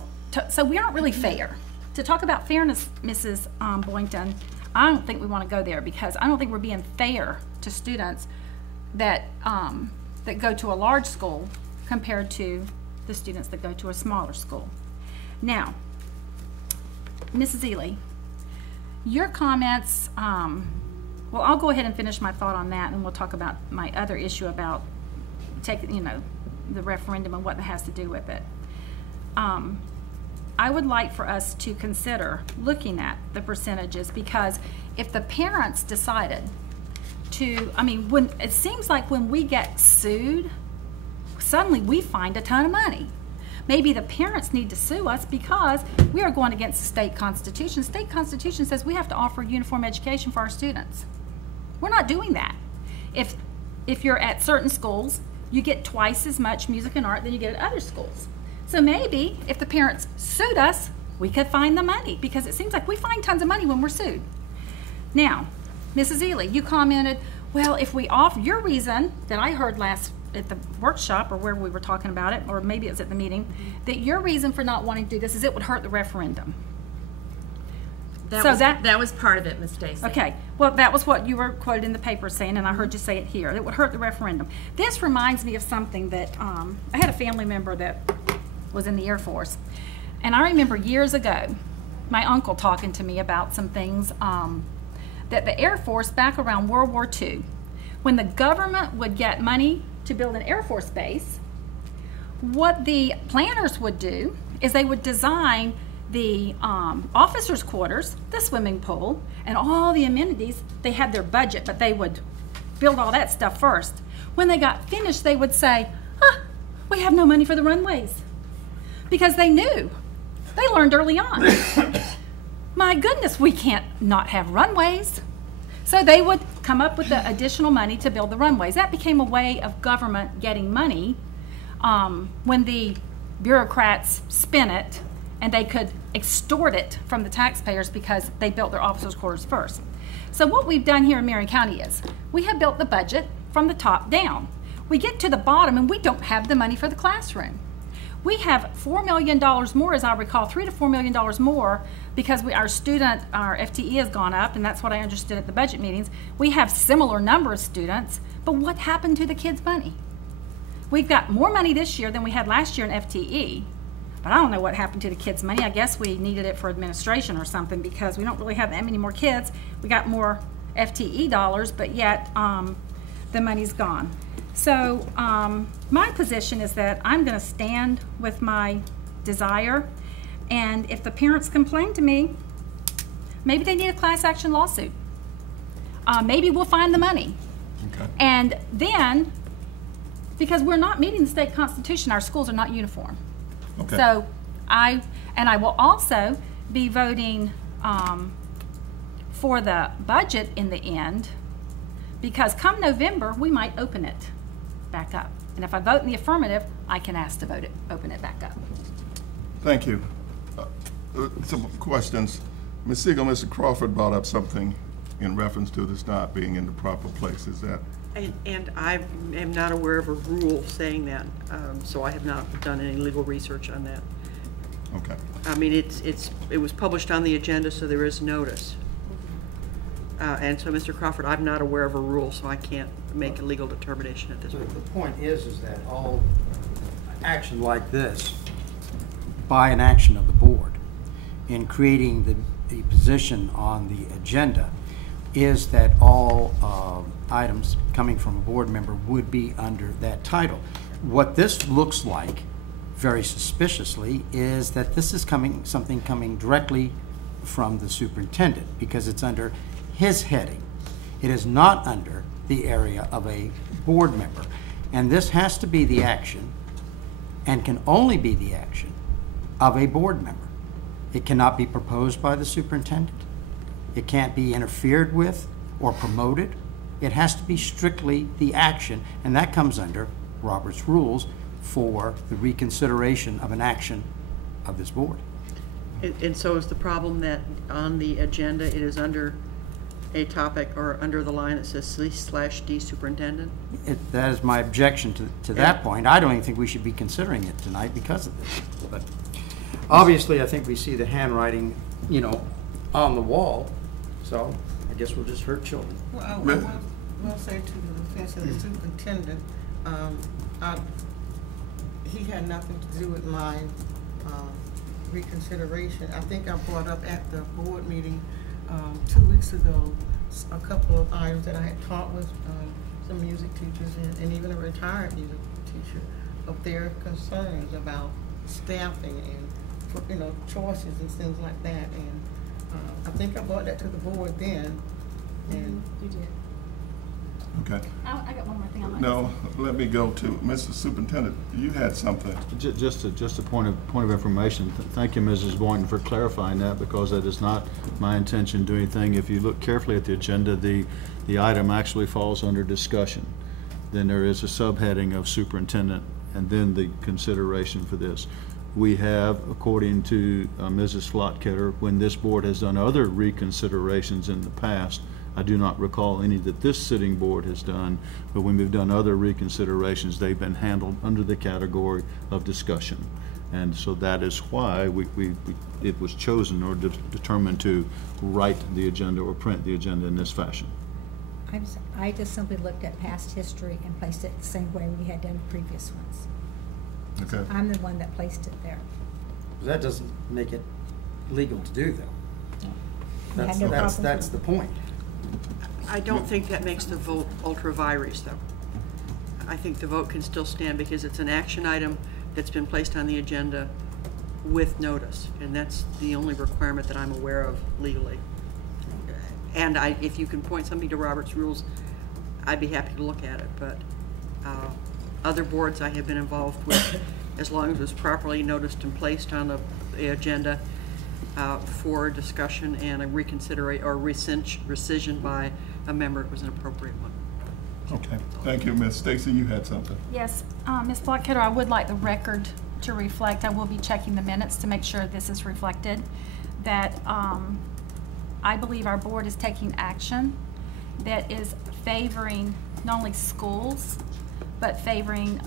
so we aren't really fair. To talk about fairness, Mrs. Boynton, I don't think we want to go there, because I don't think we're being fair to students that that go to a large school compared to the students that go to a smaller school. Now, Mrs. Ely, your comments, well, I'll go ahead and finish my thought on that, and we'll talk about my other issue about taking, the referendum and what that has to do with it. I would like for us to consider looking at the percentages, because if the parents decided to, I mean, when it seems like when we get sued, suddenly we find a ton of money. Maybe the parents need to sue us because we are going against the state constitution. The state constitution says we have to offer uniform education for our students. We're not doing that. If you're at certain schools, you get twice as much music and art than you get at other schools. So maybe if the parents sued us, we could find the money, because it seems like we find tons of money when we're sued. Now, Mrs. Ely, you commented, well, if we offer, your reason that I heard last at the workshop or where we were talking about it, or maybe it was at the meeting, that your reason for not wanting to do this is it would hurt the referendum. That was part of it, Ms. Stacy. Okay, well, that was what you were quoted in the paper saying, and I heard you say it here. It would hurt the referendum. This reminds me of something that I had a family member that was in the Air Force, and I remember years ago my uncle talking to me about some things that the Air Force, back around World War II, when the government would get money to build an Air Force base, what the planners would do is they would design the officers' quarters, the swimming pool, and all the amenities. They had their budget, but they would build all that stuff first. When they got finished, they would say, we have no money for the runways. Because they knew. They learned early on. My goodness, we can't not have runways. So they would come up with the additional money to build the runways. That became a way of government getting money when the bureaucrats spin it, and they could extort it from the taxpayers because they built their officers' quarters first. So what we've done here in Marion County is we have built the budget from the top down. We get to the bottom and we don't have the money for the classroom. We have $4 million more, as I recall, $3 to $4 million more, because our FTE has gone up, and that's what I understood at the budget meetings. We have similar number of students, but what happened to the kids' money? We've got more money this year than we had last year in FTE, but I don't know what happened to the kids' money. I guess we needed it for administration or something, because we don't really have that many more kids. We got more FTE dollars, but yet the money's gone. So my position is that I'm going to stand with my desire, and if the parents complain to me, maybe they need a class action lawsuit. Maybe we'll find the money. Okay. And then, because we're not meeting the state constitution, our schools are not uniform. Okay. So I will also be voting for the budget in the end, because come November we might open it back up, and if I vote in the affirmative, I can ask to open it back up. Thank you. Some questions. Ms. Siegle, Mr. Crawford brought up something in reference to this not being in the proper place. Is that? And I am not aware of a rule saying that, so I have not done any legal research on that. Okay. I mean, it was published on the agenda, so there is notice. And so, Mr. Crawford, I'm not aware of a rule, so I can't make a legal determination at this point. The point is that all action like this, by an action of the board, in creating the position on the agenda, is that all items coming from a board member would be under that title. What this looks like, very suspiciously, is that this is something coming directly from the superintendent, because it's under his heading. It is not under the area of a board member. And this has to be the action, and can only be the action, of a board member. It cannot be proposed by the superintendent. It can't be interfered with or promoted. It has to be strictly the action, and that comes under Robert's rules for the reconsideration of an action of this board. And so is the problem that on the agenda it is under a topic or under the line that says C/D superintendent? That is my objection to that point. I don't even think we should be considering it tonight because of this. But obviously, I think we see the handwriting, on the wall. So I guess we'll just hurt children. Well, I will say to the defense of the superintendent, he had nothing to do with my reconsideration. I think I brought up at the board meeting 2 weeks ago a couple of items that I had taught with some music teachers and even a retired music teacher of their concerns about staffing and choices and things like that. And I think I brought that to the board then. And you did. Okay. I got one more thing I'd like No, let me go to Mr. Superintendent. You had something. Just a point of information. Thank you, Mrs. Boynton, for clarifying that, because that is not my intention to do anything. If you look carefully at the agenda, the item actually falls under discussion. Then there is a subheading of superintendent, and then the consideration for this. We have, according to Mrs. Flotketter, when this board has done other reconsiderations in the past, I do not recall any that this sitting board has done, but when we've done other reconsiderations, they've been handled under the category of discussion. And so that is why it was chosen or determined to write the agenda or print the agenda in this fashion. I just simply looked at past history and placed it the same way we had done previous ones. Okay. So I'm the one that placed it there. That doesn't make it legal to do, though. That's the point. I don't think that makes the vote ultra vires, though. I think the vote can still stand because it's an action item that's been placed on the agenda with notice, and that's the only requirement that I'm aware of legally. And if you can point something to Robert's rules, I'd be happy to look at it, but other boards I have been involved with, as long as it was properly noticed and placed on the agenda for discussion and a reconsideration or rescission by a member, it was an appropriate one. Okay, thank you, Ms. Stacy. You had something. Yes, Ms. Blockheader, I would like the record to reflect, I will be checking the minutes to make sure this is reflected, that I believe our board is taking action that is favoring not only schools, but favoring,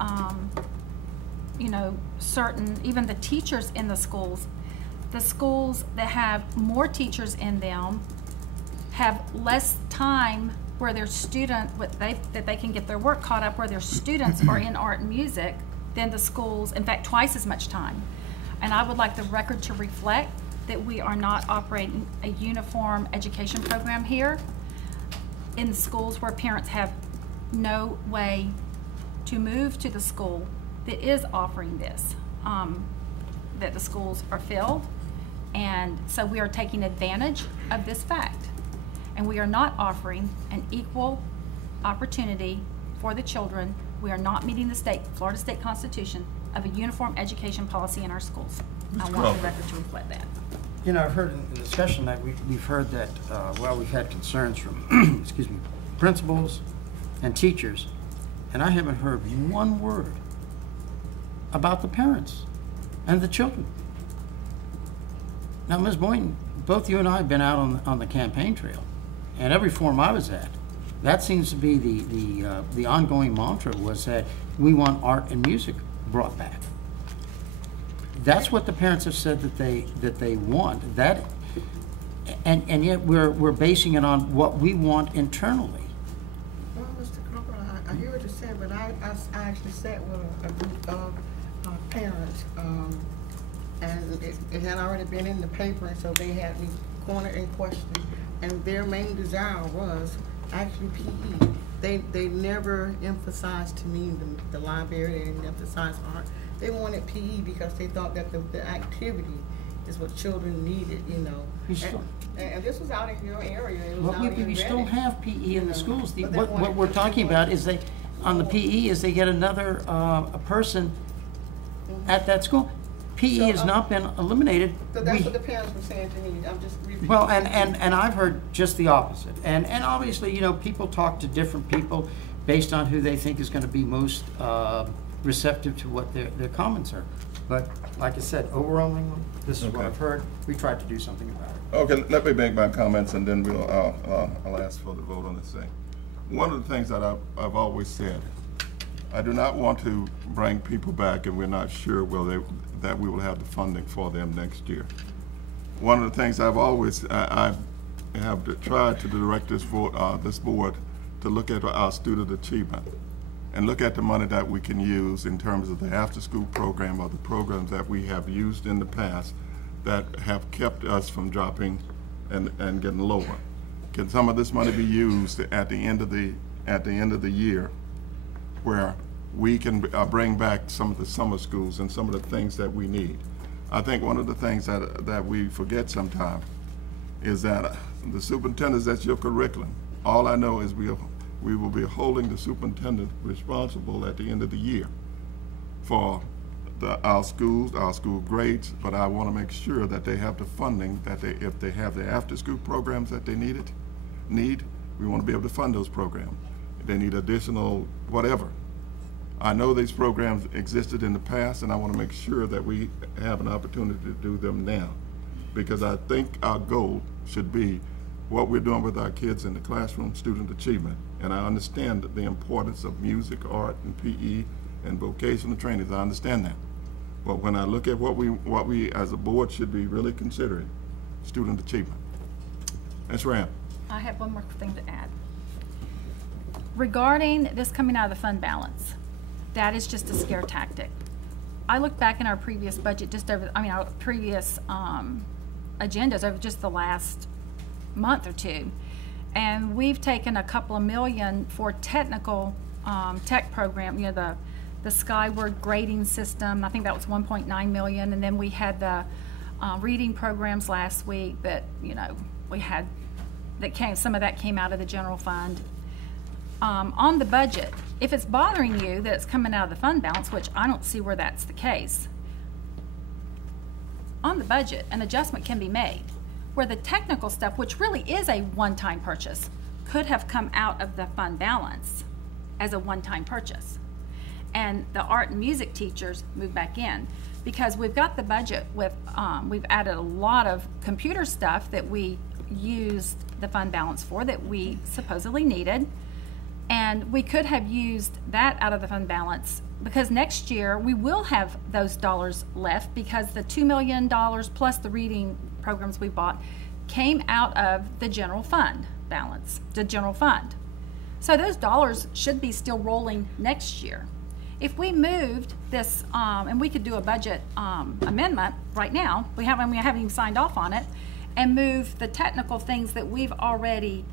you know, certain, even the teachers in the schools that have more teachers in them have less time where their that they can get their work caught up, where their students are in art and music, than the schools, in fact, twice as much time. And I would like the record to reflect that we are not operating a uniform education program here in schools where parents have no way to move to the school that is offering this, that the schools are filled. And so we are taking advantage of this fact. And we are not offering an equal opportunity for the children. We are not meeting the Florida State Constitution of a uniform education policy in our schools. I want the record to reflect that. You know, I've heard in the discussion that we've heard that, well, we've had concerns from, excuse me, principals and teachers, and I haven't heard one word about the parents and the children. Now, Ms. Boynton, both you and I have been out on the campaign trail, and every forum I was at, that seems to be the ongoing mantra was that we want art and music brought back. That's what the parents have said that they want. That, and yet we're basing it on what we want internally. Well, Mr. Crawford, I hear what you're saying, but I actually sat with a group of parents, and it had already been in the paper, and so they had me cornered and questioned, and their main desire was actually PE. They never emphasized to me the library. They didn't emphasize art. They wanted PE because they thought that the activity is what children needed, you know. And this was out in your area. It was Well, we still have PE in the schools. What we're talking about is on the PE is they get another a person at that school. PE has not been eliminated. So that's what the parents were saying to me. I'm just repeating. Well, and I've heard just the opposite. And obviously, you know, people talk to different people based on who they think is going to be most receptive to what their comments are. But like I said, overwhelmingly, this is what I've heard. We tried to do something about it. Okay, let me make my comments, and then I'll ask for the vote on this thing. One of the things that I've always said, I do not want to bring people back and we're not sure that we will have the funding for them next year. One of the things I've always I have tried to direct this board to look at our student achievement and look at the money that we can use in terms of the after-school program or the programs that we have used in the past that have kept us from dropping and getting lower. Can some of this money be used at the end of the year where we can bring back some of the summer schools and some of the things that we need? I think one of the things that we forget sometimes is that the superintendent, that's your curriculum. All I know is we will be holding the superintendent responsible at the end of the year for our schools, our school grades, but I want to make sure that they have the funding that if they have the after-school programs that they need, we want to be able to fund those programs. If they need additional whatever. I know these programs existed in the past, and I want to make sure that we have an opportunity to do them now, because I think our goal should be what we're doing with our kids in the classroom, student achievement. And I understand the importance of music, art, and PE, and vocational trainings. I understand that. But when I look at what we as a board should be really considering, student achievement. That's Ram. I have one more thing to add. Regarding this coming out of the fund balance, that is just a scare tactic. I look back in our previous budget, our previous agendas over just the last month or two, and we've taken a couple of million for technical tech program, the Skyward grading system. I think that was 1.9 million, and then we had the reading programs last week that we had some of that came out of the general fund. On the budget, if it's bothering you that it's coming out of the fund balance, which I don't see where that's the case, on the budget an adjustment can be made where the technical stuff, which really is a one-time purchase, could have come out of the fund balance as a one-time purchase, and the art and music teachers move back in, because we've got the budget with we've added a lot of computer stuff that we used the fund balance for that we supposedly needed. And we could have used that out of the fund balance, because next year we will have those dollars left, because the $2 million plus the reading programs we bought came out of the general fund balance, the general fund. So those dollars should be still rolling next year. If we moved this, and we could do a budget amendment right now, we haven't even signed off on it, and move the technical things that we've already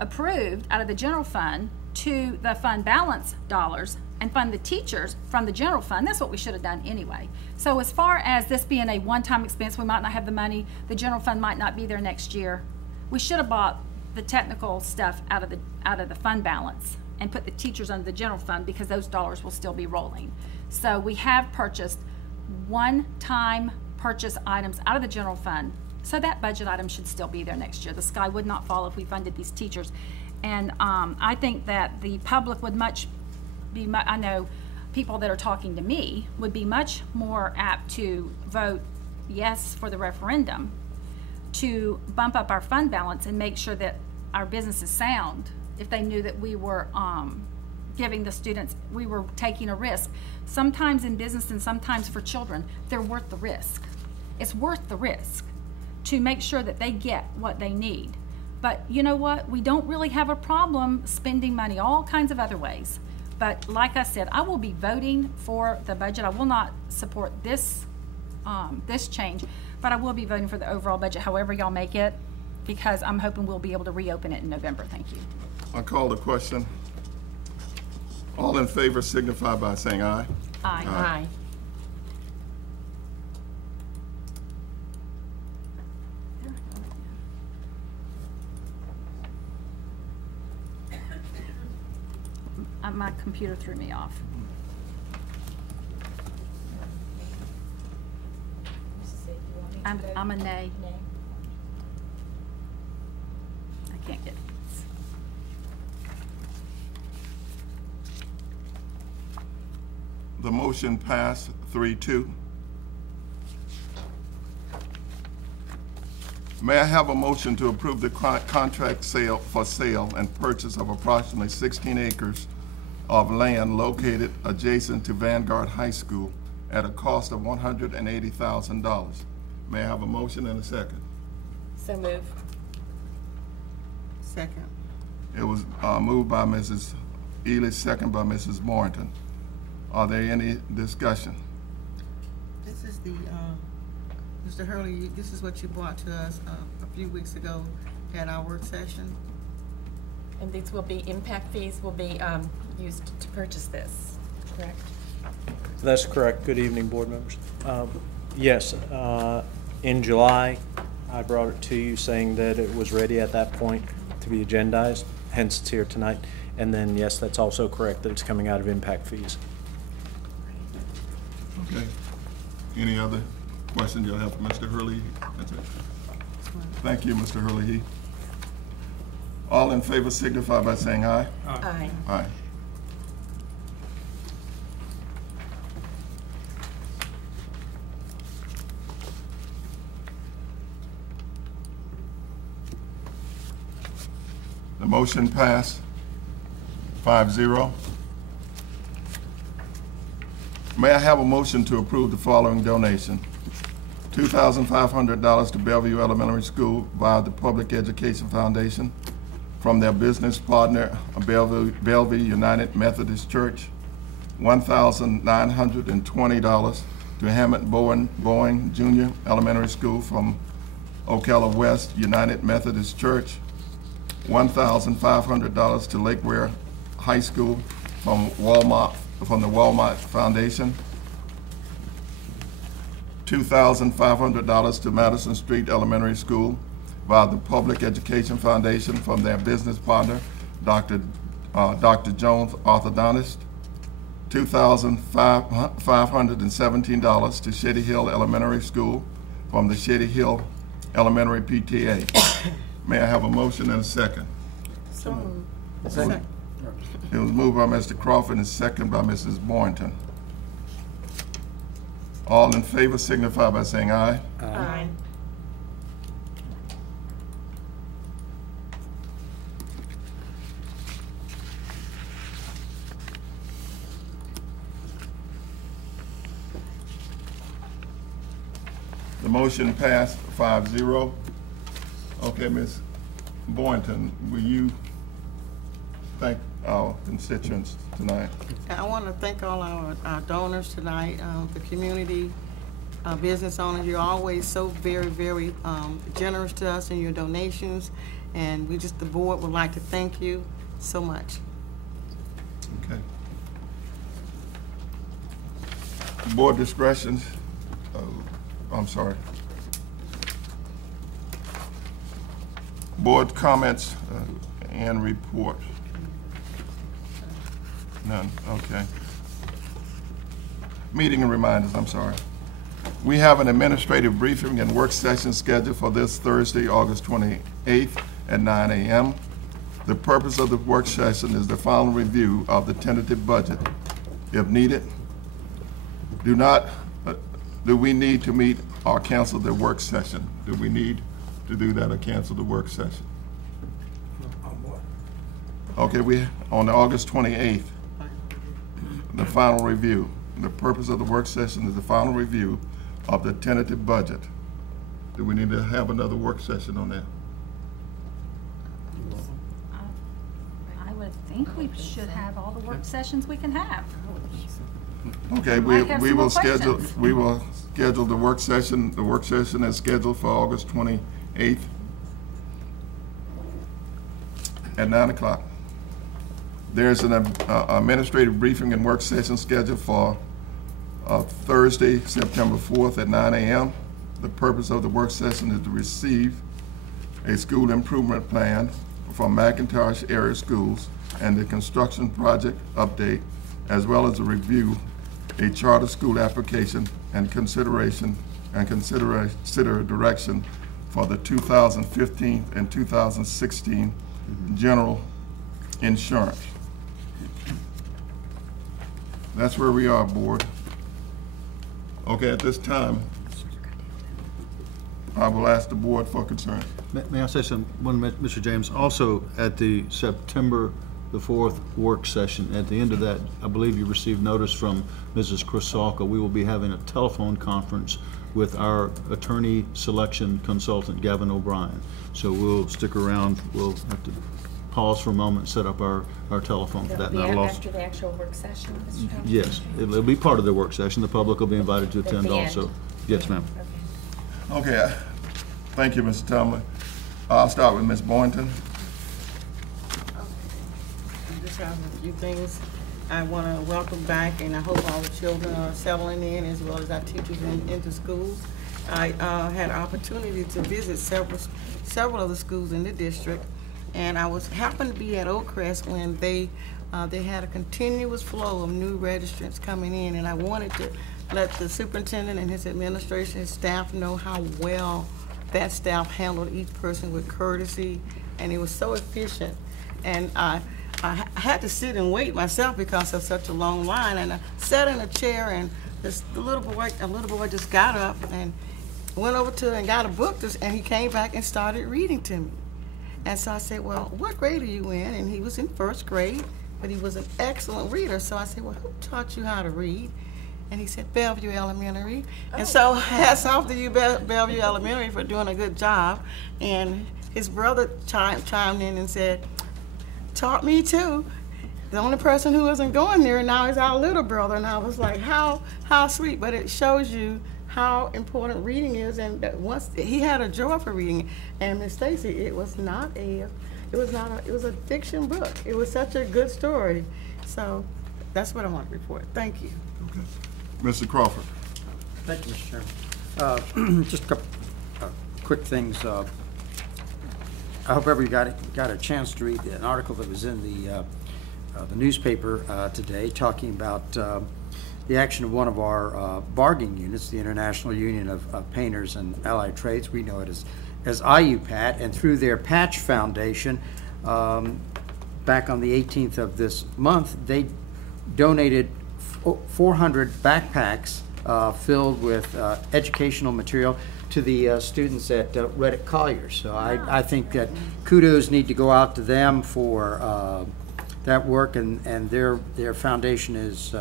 approved out of the general fund to the fund balance dollars and fund the teachers from the general fund. That's what we should have done anyway. So as far as this being a one-time expense, we might not have the money, the general fund might not be there next year, we should have bought the technical stuff out of the fund balance and put the teachers under the general fund, because those dollars will still be rolling. So we have purchased one-time purchase items out of the general fund, so that budget item should still be there next year. The sky would not fall if we funded these teachers. And I think that the public would I know people that are talking to me would be much more apt to vote yes for the referendum, to bump up our fund balance and make sure that our business is sound, if they knew that we were giving the students, we were taking a risk. Sometimes in business and sometimes for children, they're worth the risk. It's worth the risk to make sure that they get what they need. But you know what? We don't really have a problem spending money all kinds of other ways. But like I said, I will be voting for the budget. I will not support this change, but I will be voting for the overall budget, however y'all make it, because I'm hoping we'll be able to reopen it in November. Thank you. I call the question. All in favor signify by saying aye. Aye. Aye. My computer threw me off. I'm a nay. I can't get it. The motion passed 3-2. May I have a motion to approve the contract sale and purchase of approximately 16 acres of land located adjacent to Vanguard High School at a cost of $180,000. May I have a motion and a second? So move. Second. It was moved by Mrs. Ely, second by Mrs. Boynton. Are there any discussion? This is the, Mr. Hurley, this is what you brought to us a few weeks ago at our work session. And these will be, impact fees will be used to purchase this, correct? That's correct. Good evening, board members. Yes, in July, I brought it to you saying that it was ready at that point to be agendized. hence it's here tonight. And then, yes, that's also correct that it's coming out of impact fees. Okay. Any other questions you'll have for Mr. Hurley? That's it. Thank you, Mr. Hurley. All in favor signify by saying aye. Aye. Aye. The motion passed 5-0. May I have a motion to approve the following donation? $2,500 to Bellevue Elementary School via the Public Education Foundation from their business partner, Bellevue United Methodist Church. $1,920 to Hammett Bowen Junior Elementary School from Ocala West United Methodist Church. $1,500 to Lakeware High School from the Walmart Foundation. $2,500 to Madison Street Elementary School via the Public Education Foundation from their business partner, Dr. Jones, orthodontist. $2,517 to Shady Hill Elementary School from the Shady Hill Elementary PTA. May I have a motion and a second? So moved. Second. It was moved by Mr. Crawford and second by Mrs. Boynton. All in favor signify by saying aye. Aye. The motion passed 5-0. Okay, Ms. Boynton, will you thank our constituents tonight? I want to thank all our donors tonight, the community, business owners. You're always so very, very generous to us in your donations, and the board would like to thank you so much. Okay. Board discretions. I'm sorry. Board comments and report. None, okay. Meeting and reminders, I'm sorry. We have an administrative briefing and work session scheduled for this Thursday, August 28th at 9 a.m. The purpose of the work session is the final review of the tentative budget. If needed, do we need to meet or cancel the work session? Do we need to do that or cancel the work session? On what? Okay, on August 28th, the final review. The purpose of the work session is the final review of the tentative budget. Do we need to have another work session on that? I would think we should have all the work sessions we can have. Okay, we will schedule the work session. The work session is scheduled for August 28th at 9 o'clock. There's an administrative briefing and work session scheduled for Thursday, September 4th at 9 a.m. The purpose of the work session is to receive a school improvement plan from McIntosh area schools and the construction project update, as well as a review a charter school application and consider direction for the 2015 and 2016 general insurance. That's where we are, board. Okay, at this time, I will ask the board for concerns. May I say something, Mr. James? Also, at the September the 4th work session, at the end of that, I believe you received notice from Mrs. Krasalka. We will be having a telephone conference with our attorney selection consultant, Gavin O'Brien. So we'll stick around. We'll have to pause for a moment, set up our telephone for that. After the actual work session, Mr. Thompson? Yes, it'll be part of the work session. The public will be invited to attend also. Yes, ma'am. Okay, thank you, Mr. Tomyn. I'll start with Ms. Boynton. I just have a few things I want to welcome back, and I hope all the children are settling in as well as our teachers into schools. I had an opportunity to visit several of the schools in the district, And I happened to be at Oakcrest when they had a continuous flow of new registrants coming in, and I wanted to let the superintendent and his administration, his staff know how well that staff handled each person with courtesy, and it was so efficient. And I had to sit and wait myself because of such a long line, and I sat in a chair, and a little boy just got up and went over to and got a book, and he came back and started reading to me. And so I said, well, what grade are you in? And he was in first grade, but he was an excellent reader. So I said, well, who taught you how to read? And he said, Bellevue Elementary. And so hats off to you, Bellevue Elementary, for doing a good job. And his brother chimed in and said, taught me too. The only person who isn't going there now is our little brother. And I was like, how sweet. But it shows you how important reading is, and that once he had a joy for reading. And Miss Stacy, it was a fiction book. It was such a good story. So that's what I want to report. Thank you. Okay. Mr. Crawford. Thank you, Mr. Chairman. Just a couple quick things. I hope everybody got a chance to read an article that was in the newspaper today, talking about the action of one of our bargaining units, the International Union of Painters and Allied Trades. We know it as IUPAT, and through their Patch Foundation, back on the 18th of this month, they donated 400 backpacks filled with educational material to the students at Reddick Collier's. So I think that kudos need to go out to them for that work, and their foundation is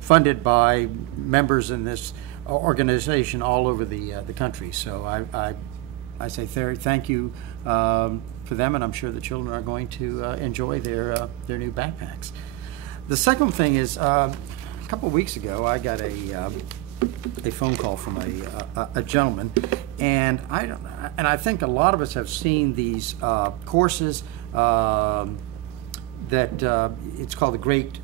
funded by members in this organization all over the country. So I say thank you for them, and I'm sure the children are going to enjoy their new backpacks. The second thing is, a couple of weeks ago, I got a phone call from a gentleman, and I think a lot of us have seen these courses that it's called the Great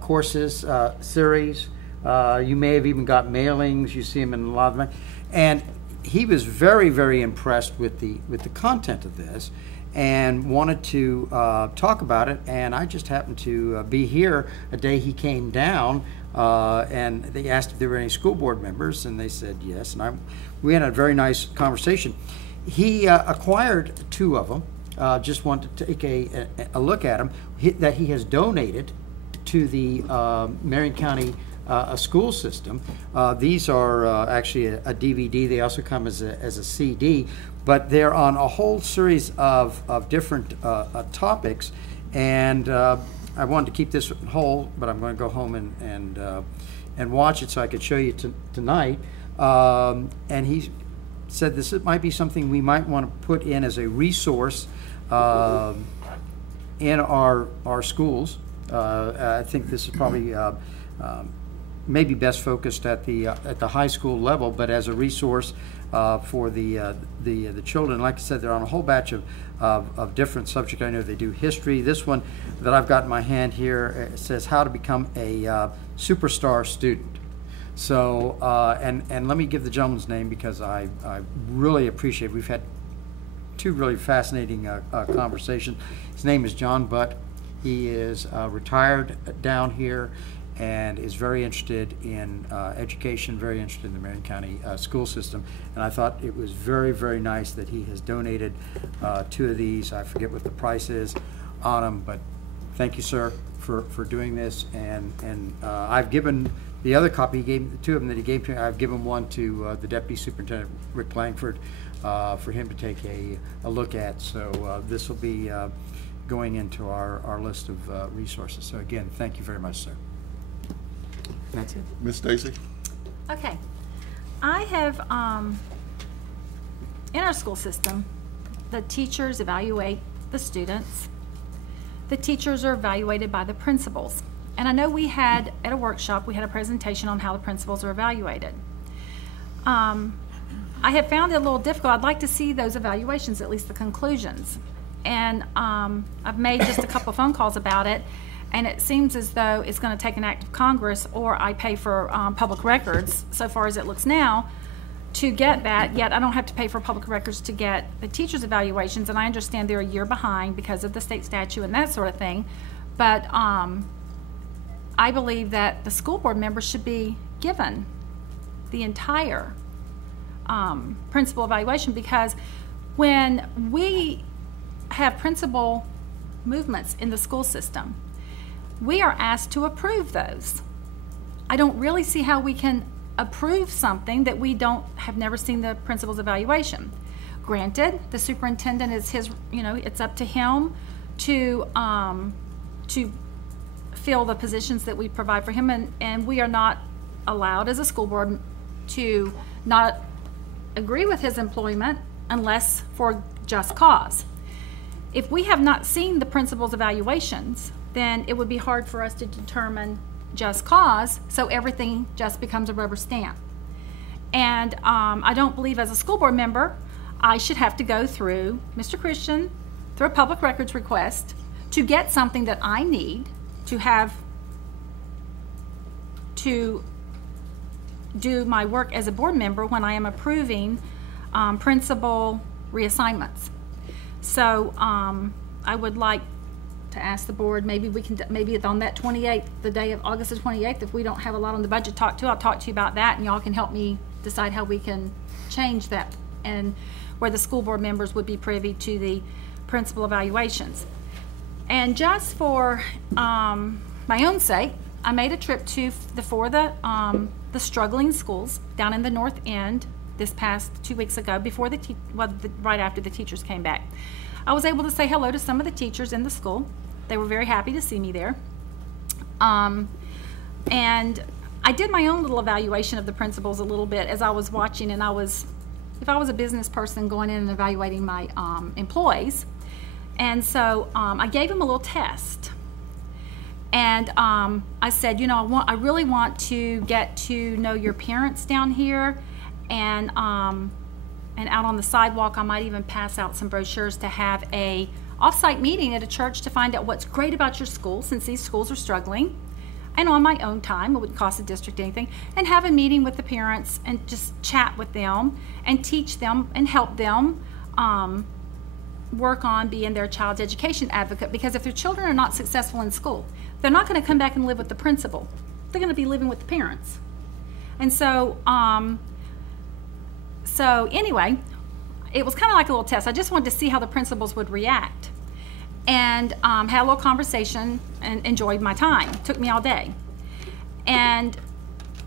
Courses series. You may have even got mailings. You see them in a lot of them, and he was very, very impressed with the content of this, and wanted to talk about it. And I just happened to be here a day he came down, and they asked if there were any school board members, and they said yes. And we had a very nice conversation. He acquired 2 of them. Just wanted to take a look at them that he has donated to the Marion County school system. These are actually a DVD. They also come as a CD, but they're on a whole series of different topics. And I wanted to keep this whole, but I'm going to go home and watch it so I could show you tonight. And he said this might be something we might want to put in as a resource in our schools. I think this is probably maybe best focused at the high school level, but as a resource for the children. Like I said, they're on a whole batch of different subjects. I know they do history. This one that I've got in my hand here says how to become a superstar student. So and let me give the gentleman's name, because I really appreciate it. We've had 2 really fascinating conversations. His name is John Butt. He is retired down here and is very interested in education, very interested in the Marion County school system. And I thought it was very, very nice that he has donated 2 of these. I forget what the price is on them, but thank you, sir, for doing this. And I've given the other copy, he gave 2 of them that he gave to me. I've given one to the Deputy Superintendent, Rick Langford, for him to take a look at. So this will be going into our list of resources. So again, thank you very much, sir. That's it. Ms. Stacy? Okay. I have, in our school system, the teachers evaluate the students. The teachers are evaluated by the principals. And I know we had, at a workshop, we had a presentation on how the principals are evaluated. I have found it a little difficult. I'd like to see those evaluations, at least the conclusions. And I've made just a couple of phone calls about it, and it seems as though it's going to take an act of Congress, or I pay for public records, so far as it looks now, to get that, yet I don't have to pay for public records to get the teachers' evaluations, and I understand they're a year behind because of the state statute and that sort of thing. But I believe that the school board members should be given the entire principal evaluation, because when we have principal movements in the school system, we are asked to approve those. I don't really see how we can approve something that we have never seen the principal's evaluation. Granted, the superintendent is his, it's up to him to fill the positions that we provide for him, and we are not allowed as a school board to not agree with his employment unless for just cause. If we have not seen the principal's evaluations, then it would be hard for us to determine just cause, so everything just becomes a rubber stamp. And I don't believe as a school board member I should have to go through Mr. Christian, through a public records request, to get something that I need to have to do my work as a board member when I am approving principal reassignments. So I would like to ask the board, maybe on that 28th, the day of August the 28th, if we don't have a lot on the budget to talk to, I'll talk to you about that, and y'all can help me decide how we can change that, and where the school board members would be privy to the principal evaluations. And just for my own sake, I made a trip to the struggling schools down in the North End this past 2 weeks ago, right after the teachers came back. I was able to say hello to some of the teachers in the school. They were very happy to see me there. And I did my own little evaluation of the principals a little bit as I was watching, and if I was a business person going in and evaluating my employees. And so I gave them a little test. And I said, I really want to get to know your parents down here, and out on the sidewalk I might even pass out some brochures to have a off-site meeting at a church to find out what's great about your school, since these schools are struggling, and on my own time, it wouldn't cost the district anything, and have a meeting with the parents and just chat with them and teach them and help them work on being their child's education advocate, because if their children are not successful in school, they're not going to come back and live with the principal. They're going to be living with the parents. And so anyway, it was kind of like a little test. I just wanted to see how the principals would react, and had a little conversation and enjoyed my time. It took me all day. And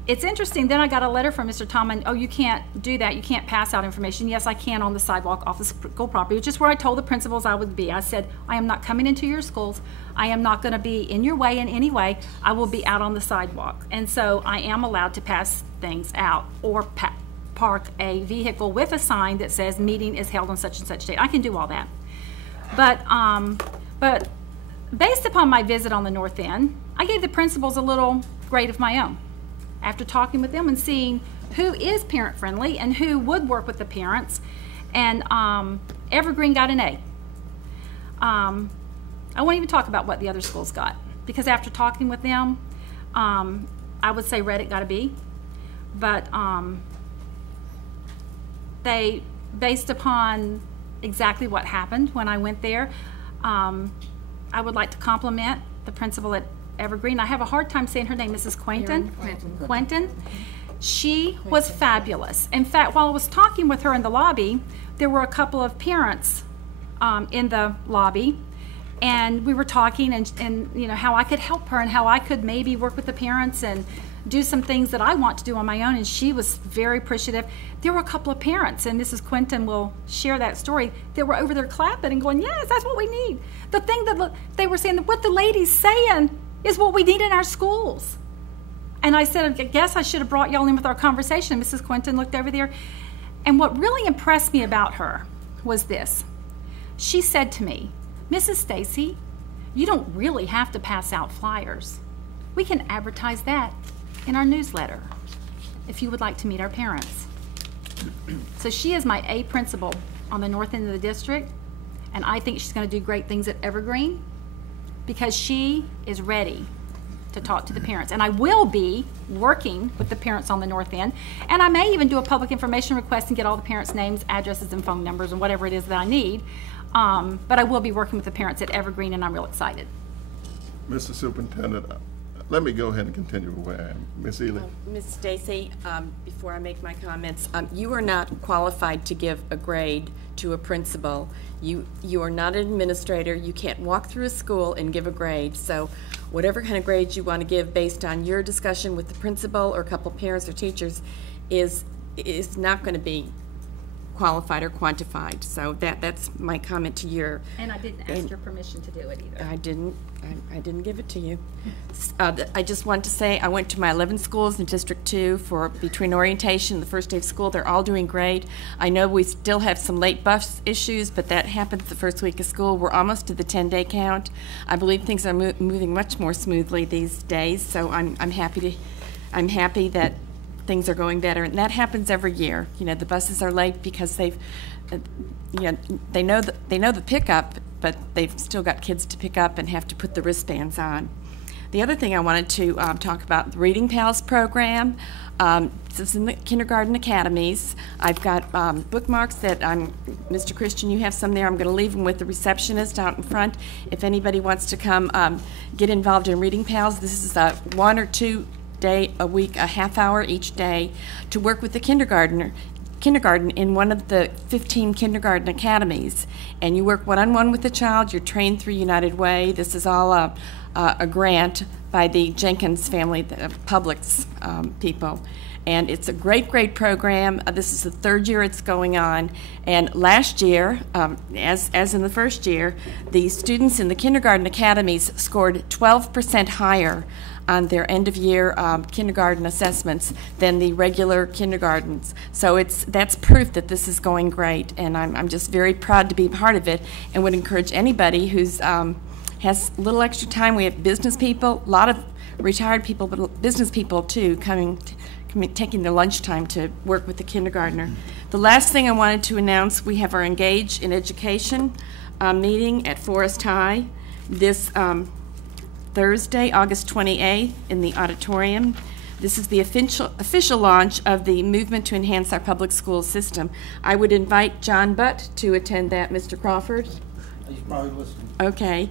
it's interesting, then I got a letter from Mr. Tomyn, oh, you can't do that, you can't pass out information. Yes, I can on the sidewalk off the school property, which is where I told the principals I would be. I said, I am not coming into your schools. I am not going to be in your way in any way. I will be out on the sidewalk. And so I am allowed to pass things out or park a vehicle with a sign that says meeting is held on such and such date. I can do all that. But based upon my visit on the North End, I gave the principals a little grade of my own. After talking with them and seeing who is parent-friendly and who would work with the parents, and Evergreen got an A. I won't even talk about what the other schools got, because after talking with them, I would say Reddit got a B, but they, based upon exactly what happened when I went there, I would like to compliment the principal at Evergreen. I have a hard time saying her name, Mrs. Quentin. She was fabulous. In fact, while I was talking with her in the lobby, there were a couple of parents in the lobby, and we were talking and how I could help her and how I could maybe work with the parents and do some things that I want to do on my own, and she was very appreciative. There were a couple of parents, and Mrs. Quentin will share that story, that were over there clapping and going, yes, that's what we need. The thing that they were saying, what the lady's saying is what we need in our schools. And I said, I guess I should have brought y'all in with our conversation. Mrs. Quentin looked over there, and what really impressed me about her was this. She said to me, Mrs. Stacy, you don't really have to pass out flyers. We can advertise that in our newsletter if you would like to meet our parents. So she is my A principal on the north end of the district, and I think she's going to do great things at Evergreen, because she is ready to talk to the parents. And I will be working with the parents on the north end. And I may even do a public information request and get all the parents' names, addresses, and phone numbers and whatever it is that I need. But I will be working with the parents at Evergreen, and I'm real excited. Mr. Superintendent, let me go ahead and continue where I am. Ms. Ely. Ms. Stacy, before I make my comments, you are not qualified to give a grade to a principal. You are not an administrator. You can't walk through a school and give a grade. So whatever kind of grades you want to give based on your discussion with the principal or a couple parents or teachers is not going to be qualified or quantified. So that's my comment to your. And I didn't ask your permission to do it either. I didn't give it to you. I just want to say I went to my 11 schools in District 2 for between orientation and the first day of school. They're all doing great. I know we still have some late bus issues, but that happens the first week of school. We're almost to the 10-day count. I believe things are moving much more smoothly these days, so I'm happy that things are going better, and that happens every year. You know, the buses are late because they know the pickup, but they've still got kids to pick up and have to put the wristbands on. The other thing I wanted to talk about, the Reading Pals program. This is in the kindergarten academies. I've got bookmarks that Mr. Christian, you have some there. I'm going to leave them with the receptionist out in front. If anybody wants to come get involved in Reading Pals, this is a 1 or 2 day a week, a half hour each day, to work with the kindergarten in one of the 15 kindergarten academies. And you work one-on-one with the child. You're trained through United Way. This is all a grant by the Jenkins family, the Publix people. And it's a great, great program. This is the 3rd year it's going on. And last year, as in the first year, the students in the kindergarten academies scored 12% higher on their end-of-year kindergarten assessments than the regular kindergartens. So that's proof that this is going great, and I'm just very proud to be part of it, and would encourage anybody who's has a little extra time. We have business people, a lot of retired people, but business people too, taking their lunchtime to work with the kindergartner. The last thing I wanted to announce, we have our Engage in Education meeting at Forest High this Thursday, August 28th, in the auditorium. This is the official launch of the movement to enhance our public school system. I would invite John Butt to attend that, Mr. Crawford. He's probably listening. Okay.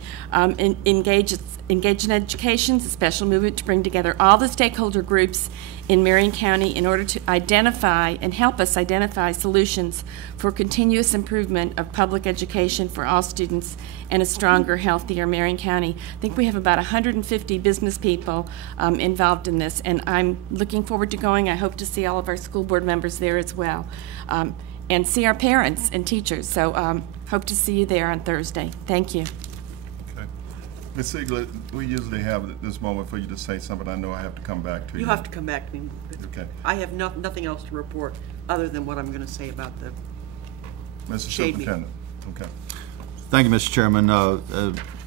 Engage in Education is a special movement to bring together all the stakeholder groups in Marion County in order to identify and help us identify solutions for continuous improvement of public education for all students and a stronger, healthier Marion County. I think we have about 150 business people involved in this, and I'm looking forward to going. I hope to see all of our school board members there as well, and see our parents and teachers. So hope to see you there on Thursday. Thank you. Ms. Siegle, we usually have this moment for you to say something. I know I have to come back to you. You have to come back to me. Okay. I have nothing else to report other than what I'm going to say about the Mr. Superintendent. Okay. Thank you, Mr. Chairman.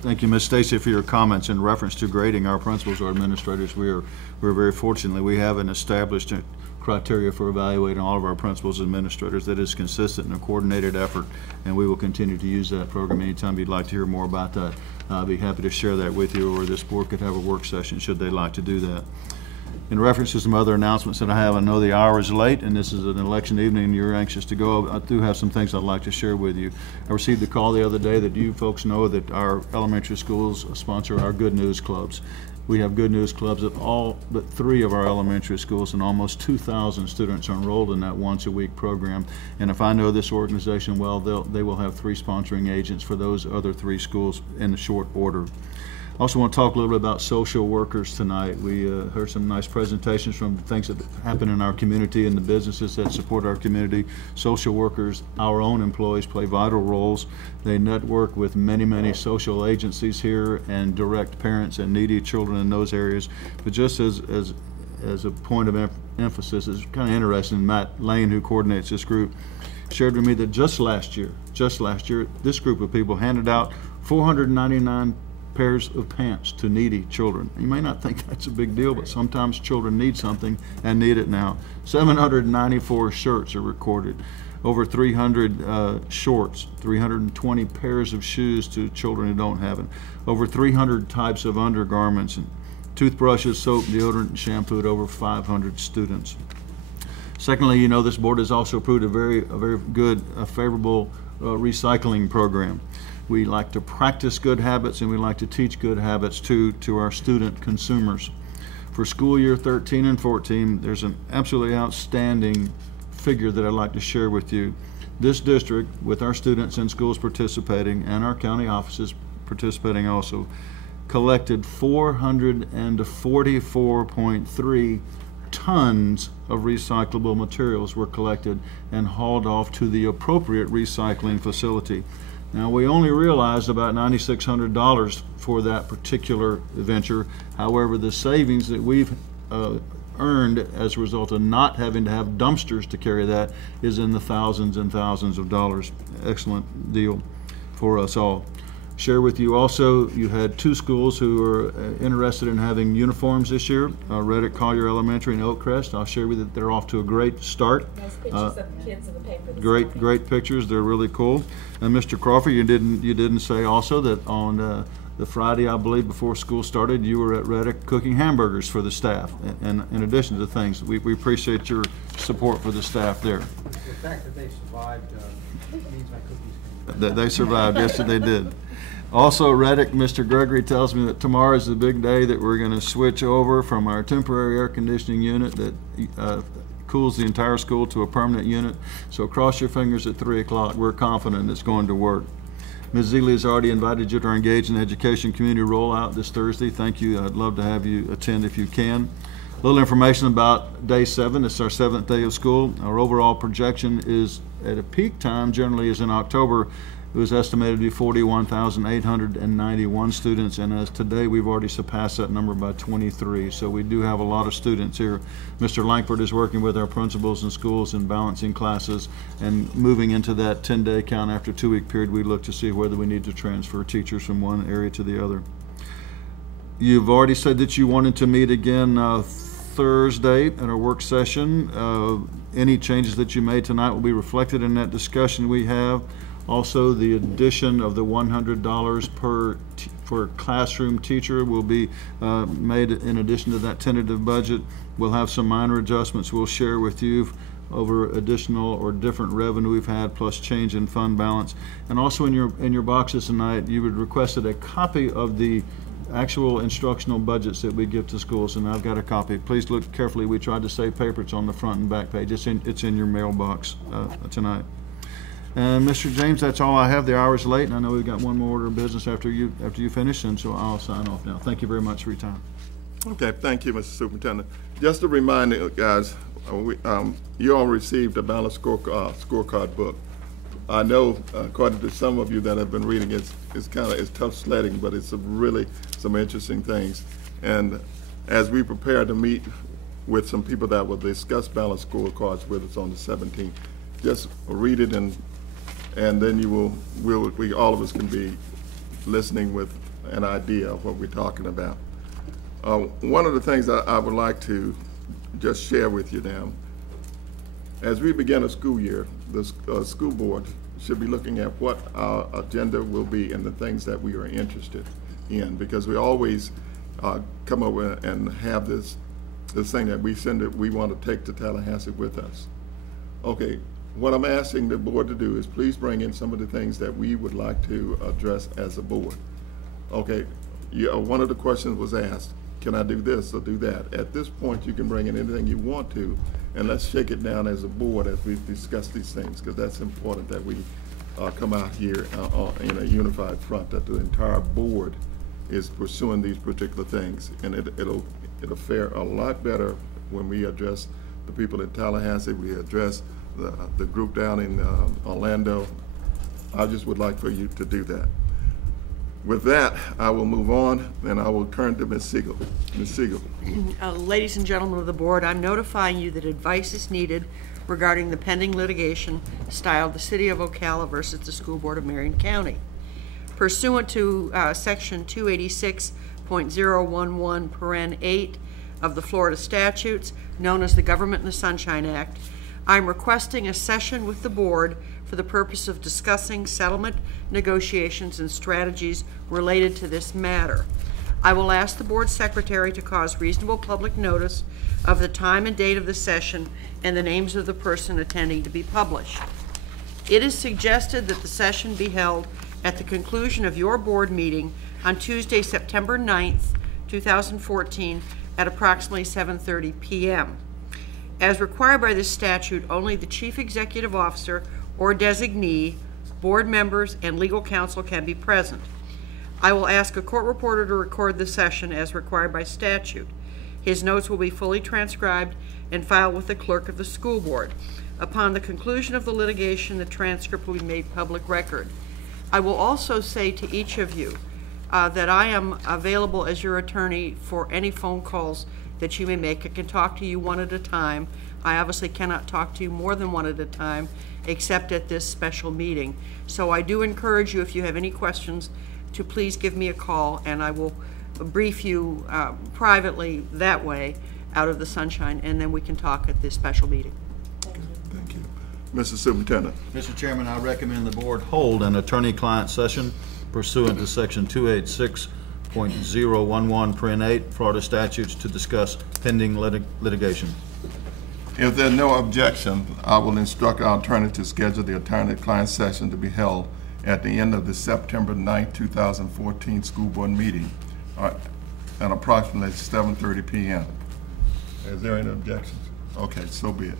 Thank you, Ms. Stacy, for your comments in reference to grading our principals or administrators. We're very fortunate. We have an established criteria for evaluating all of our principals and administrators that is consistent and a coordinated effort, and we will continue to use that program. Anytime you'd like to hear more about that, I'll be happy to share that with you, or this board could have a work session should they like to do that. In reference to some other announcements that I have, I know the hour is late and this is an election evening and you're anxious to go. I do have some things I'd like to share with you. I received a call the other day that you folks know that our elementary schools sponsor our Good News Clubs. We have Good News Clubs at all but 3 of our elementary schools, and almost 2,000 students are enrolled in that once-a-week program. And if I know this organization well, they will have 3 sponsoring agents for those other 3 schools in short order. I also want to talk a little bit about social workers tonight. We heard some nice presentations from things that happen in our community and the businesses that support our community. Social workers, our own employees, play vital roles. They network with many, many social agencies here and direct parents and needy children in those areas. But just as a point of emphasis, it's kind of interesting, Matt Lane, who coordinates this group, shared with me that just last year, this group of people handed out 499 pairs of pants to needy children. You may not think that's a big deal, but sometimes children need something and need it now. 794 shirts are recorded, over 300 shorts, 320 pairs of shoes to children who don't have it, over 300 types of undergarments, and toothbrushes, soap, deodorant, and shampoo to over 500 students. Secondly, you know, this board has also approved a very good, favorable recycling program. We like to practice good habits, and we like to teach good habits to our student consumers. For school year 13 and 14, there's an absolutely outstanding figure that I'd like to share with you. This district, with our students in schools participating and our county offices participating also, collected 444.3 tons of recyclable materials were collected and hauled off to the appropriate recycling facility. Now, we only realized about $9,600 for that particular venture. However, the savings that we've earned as a result of not having to have dumpsters to carry that is in the thousands and thousands of dollars. Excellent deal for us all. Share with you also, you had 2 schools who are interested in having uniforms this year, Reddick Collier Elementary and Oakcrest. I'll share with you that they're off to a great start. Nice pictures of the kids in the paper this Great, morning. great pictures. They're really cool. And Mr. Crawford, you didn't say also that on the Friday, I believe, before school started, you were at Reddick cooking hamburgers for the staff. And in addition to things, we appreciate your support for the staff there. The fact that they survived means my cookies can... They survived. Yes, they did. Also, Reddick, Mr. Gregory tells me that tomorrow is the big day that we're going to switch over from our temporary air conditioning unit that cools the entire school to a permanent unit. So cross your fingers at 3 o'clock. We're confident it's going to work. Ms. Ely has already invited you to our Engage in Education community rollout this Thursday. Thank you. I'd love to have you attend if you can. A little information about day 7. It's our 7th day of school. Our overall projection is at a peak time, generally is in October. It was estimated to be 41,891 students, and as today we've already surpassed that number by 23. So we do have a lot of students here. Mr. Langford is working with our principals and schools in balancing classes and moving into that 10-day count. After a 2-week period, we look to see whether we need to transfer teachers from one area to the other. You've already said that you wanted to meet again Thursday at our work session. Any changes that you made tonight will be reflected in that discussion we have. Also, the addition of the $100 per classroom teacher will be made in addition to that tentative budget. We'll have some minor adjustments we'll share with you over additional or different revenue we've had, plus change in fund balance. And also in your boxes tonight, you would requested a copy of the actual instructional budgets that we give to schools, and I've got a copy. Please look carefully. We tried to save paper. It's on the front and back page. It's in your mailbox tonight. And Mr. James, that's all I have. The hour's late, and I know we've got one more order of business after you finish, and so I'll sign off now. Thank you very much for your time. Okay, thank you, Mr. Superintendent. Just a reminder, guys, you all received a balanced scorecard book. I know, according to some of you that have been reading, it's tough sledding, but it's really some interesting things. And as we prepare to meet with some people that will discuss balanced scorecards with us on the 17th, just read it and then we all of us can be listening with an idea of what we're talking about. One of the things that I would like to just share with you now, as we begin a school year, the school board should be looking at what our agenda will be and the things that we are interested in, because we always come up with and have this thing that we want to take to Tallahassee with us. Okay. What I'm asking the board to do is please bring in some of the things that we would like to address as a board. Okay, one of the questions was asked, can I do this or do that? At this point, you can bring in anything you want to, and let's shake it down as a board as we discuss these things, because that's important that we come out here in a unified front, that the entire board is pursuing these particular things, and it'll fare a lot better when we address the people in Tallahassee, we address the group down in Orlando. I just would like for you to do that. With that, I will move on and I will turn to Ms. Siegle. Ms. Siegle. Ladies and gentlemen of the board, I'm notifying you that advice is needed regarding the pending litigation styled the City of Ocala versus the School Board of Marion County. Pursuant to Section 286.011 paren 8 of the Florida statutes, known as the Government in the Sunshine Act, I'm requesting a session with the board for the purpose of discussing settlement negotiations and strategies related to this matter. I will ask the board secretary to cause reasonable public notice of the time and date of the session and the names of the person attending to be published. It is suggested that the session be held at the conclusion of your board meeting on Tuesday, September 9th, 2014, at approximately 7:30 p.m. As required by this statute, only the Chief Executive Officer or designee, board members, and legal counsel can be present. I will ask a court reporter to record the session as required by statute. His notes will be fully transcribed and filed with the clerk of the school board. Upon the conclusion of the litigation, the transcript will be made public record. I will also say to each of you that I am available as your attorney for any phone calls that you may make. I can talk to you one at a time. I obviously cannot talk to you more than one at a time, except at this special meeting. So I do encourage you, if you have any questions, to please give me a call, and I will brief you privately that way out of the sunshine, and then we can talk at this special meeting. Thank you. Mr. Superintendent. Mr. Chairman, I recommend the board hold an attorney-client session pursuant to Section 286.011, Florida statutes, to discuss pending litigation. If there are no objections, I will instruct our attorney to schedule the attorney-client session to be held at the end of the September 9th, 2014 school board meeting at approximately 7:30 p.m. Is there any objections? Okay, so be it.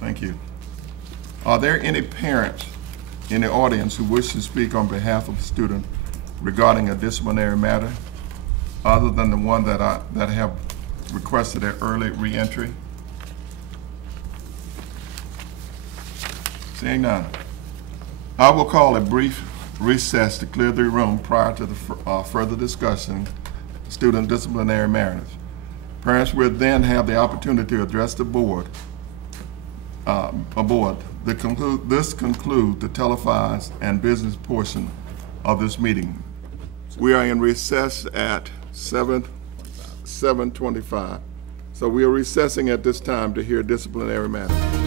Thank you. Are there any parents in the audience who wish to speak on behalf of a student regarding a disciplinary matter, other than the one that have requested an early reentry? Seeing none, I will call a brief recess to clear the room prior to the further discussion student disciplinary matters. Parents will then have the opportunity to address the board. This concludes the televised and business portion of this meeting. We are in recess at 7:25. So we are recessing at this time to hear disciplinary matters.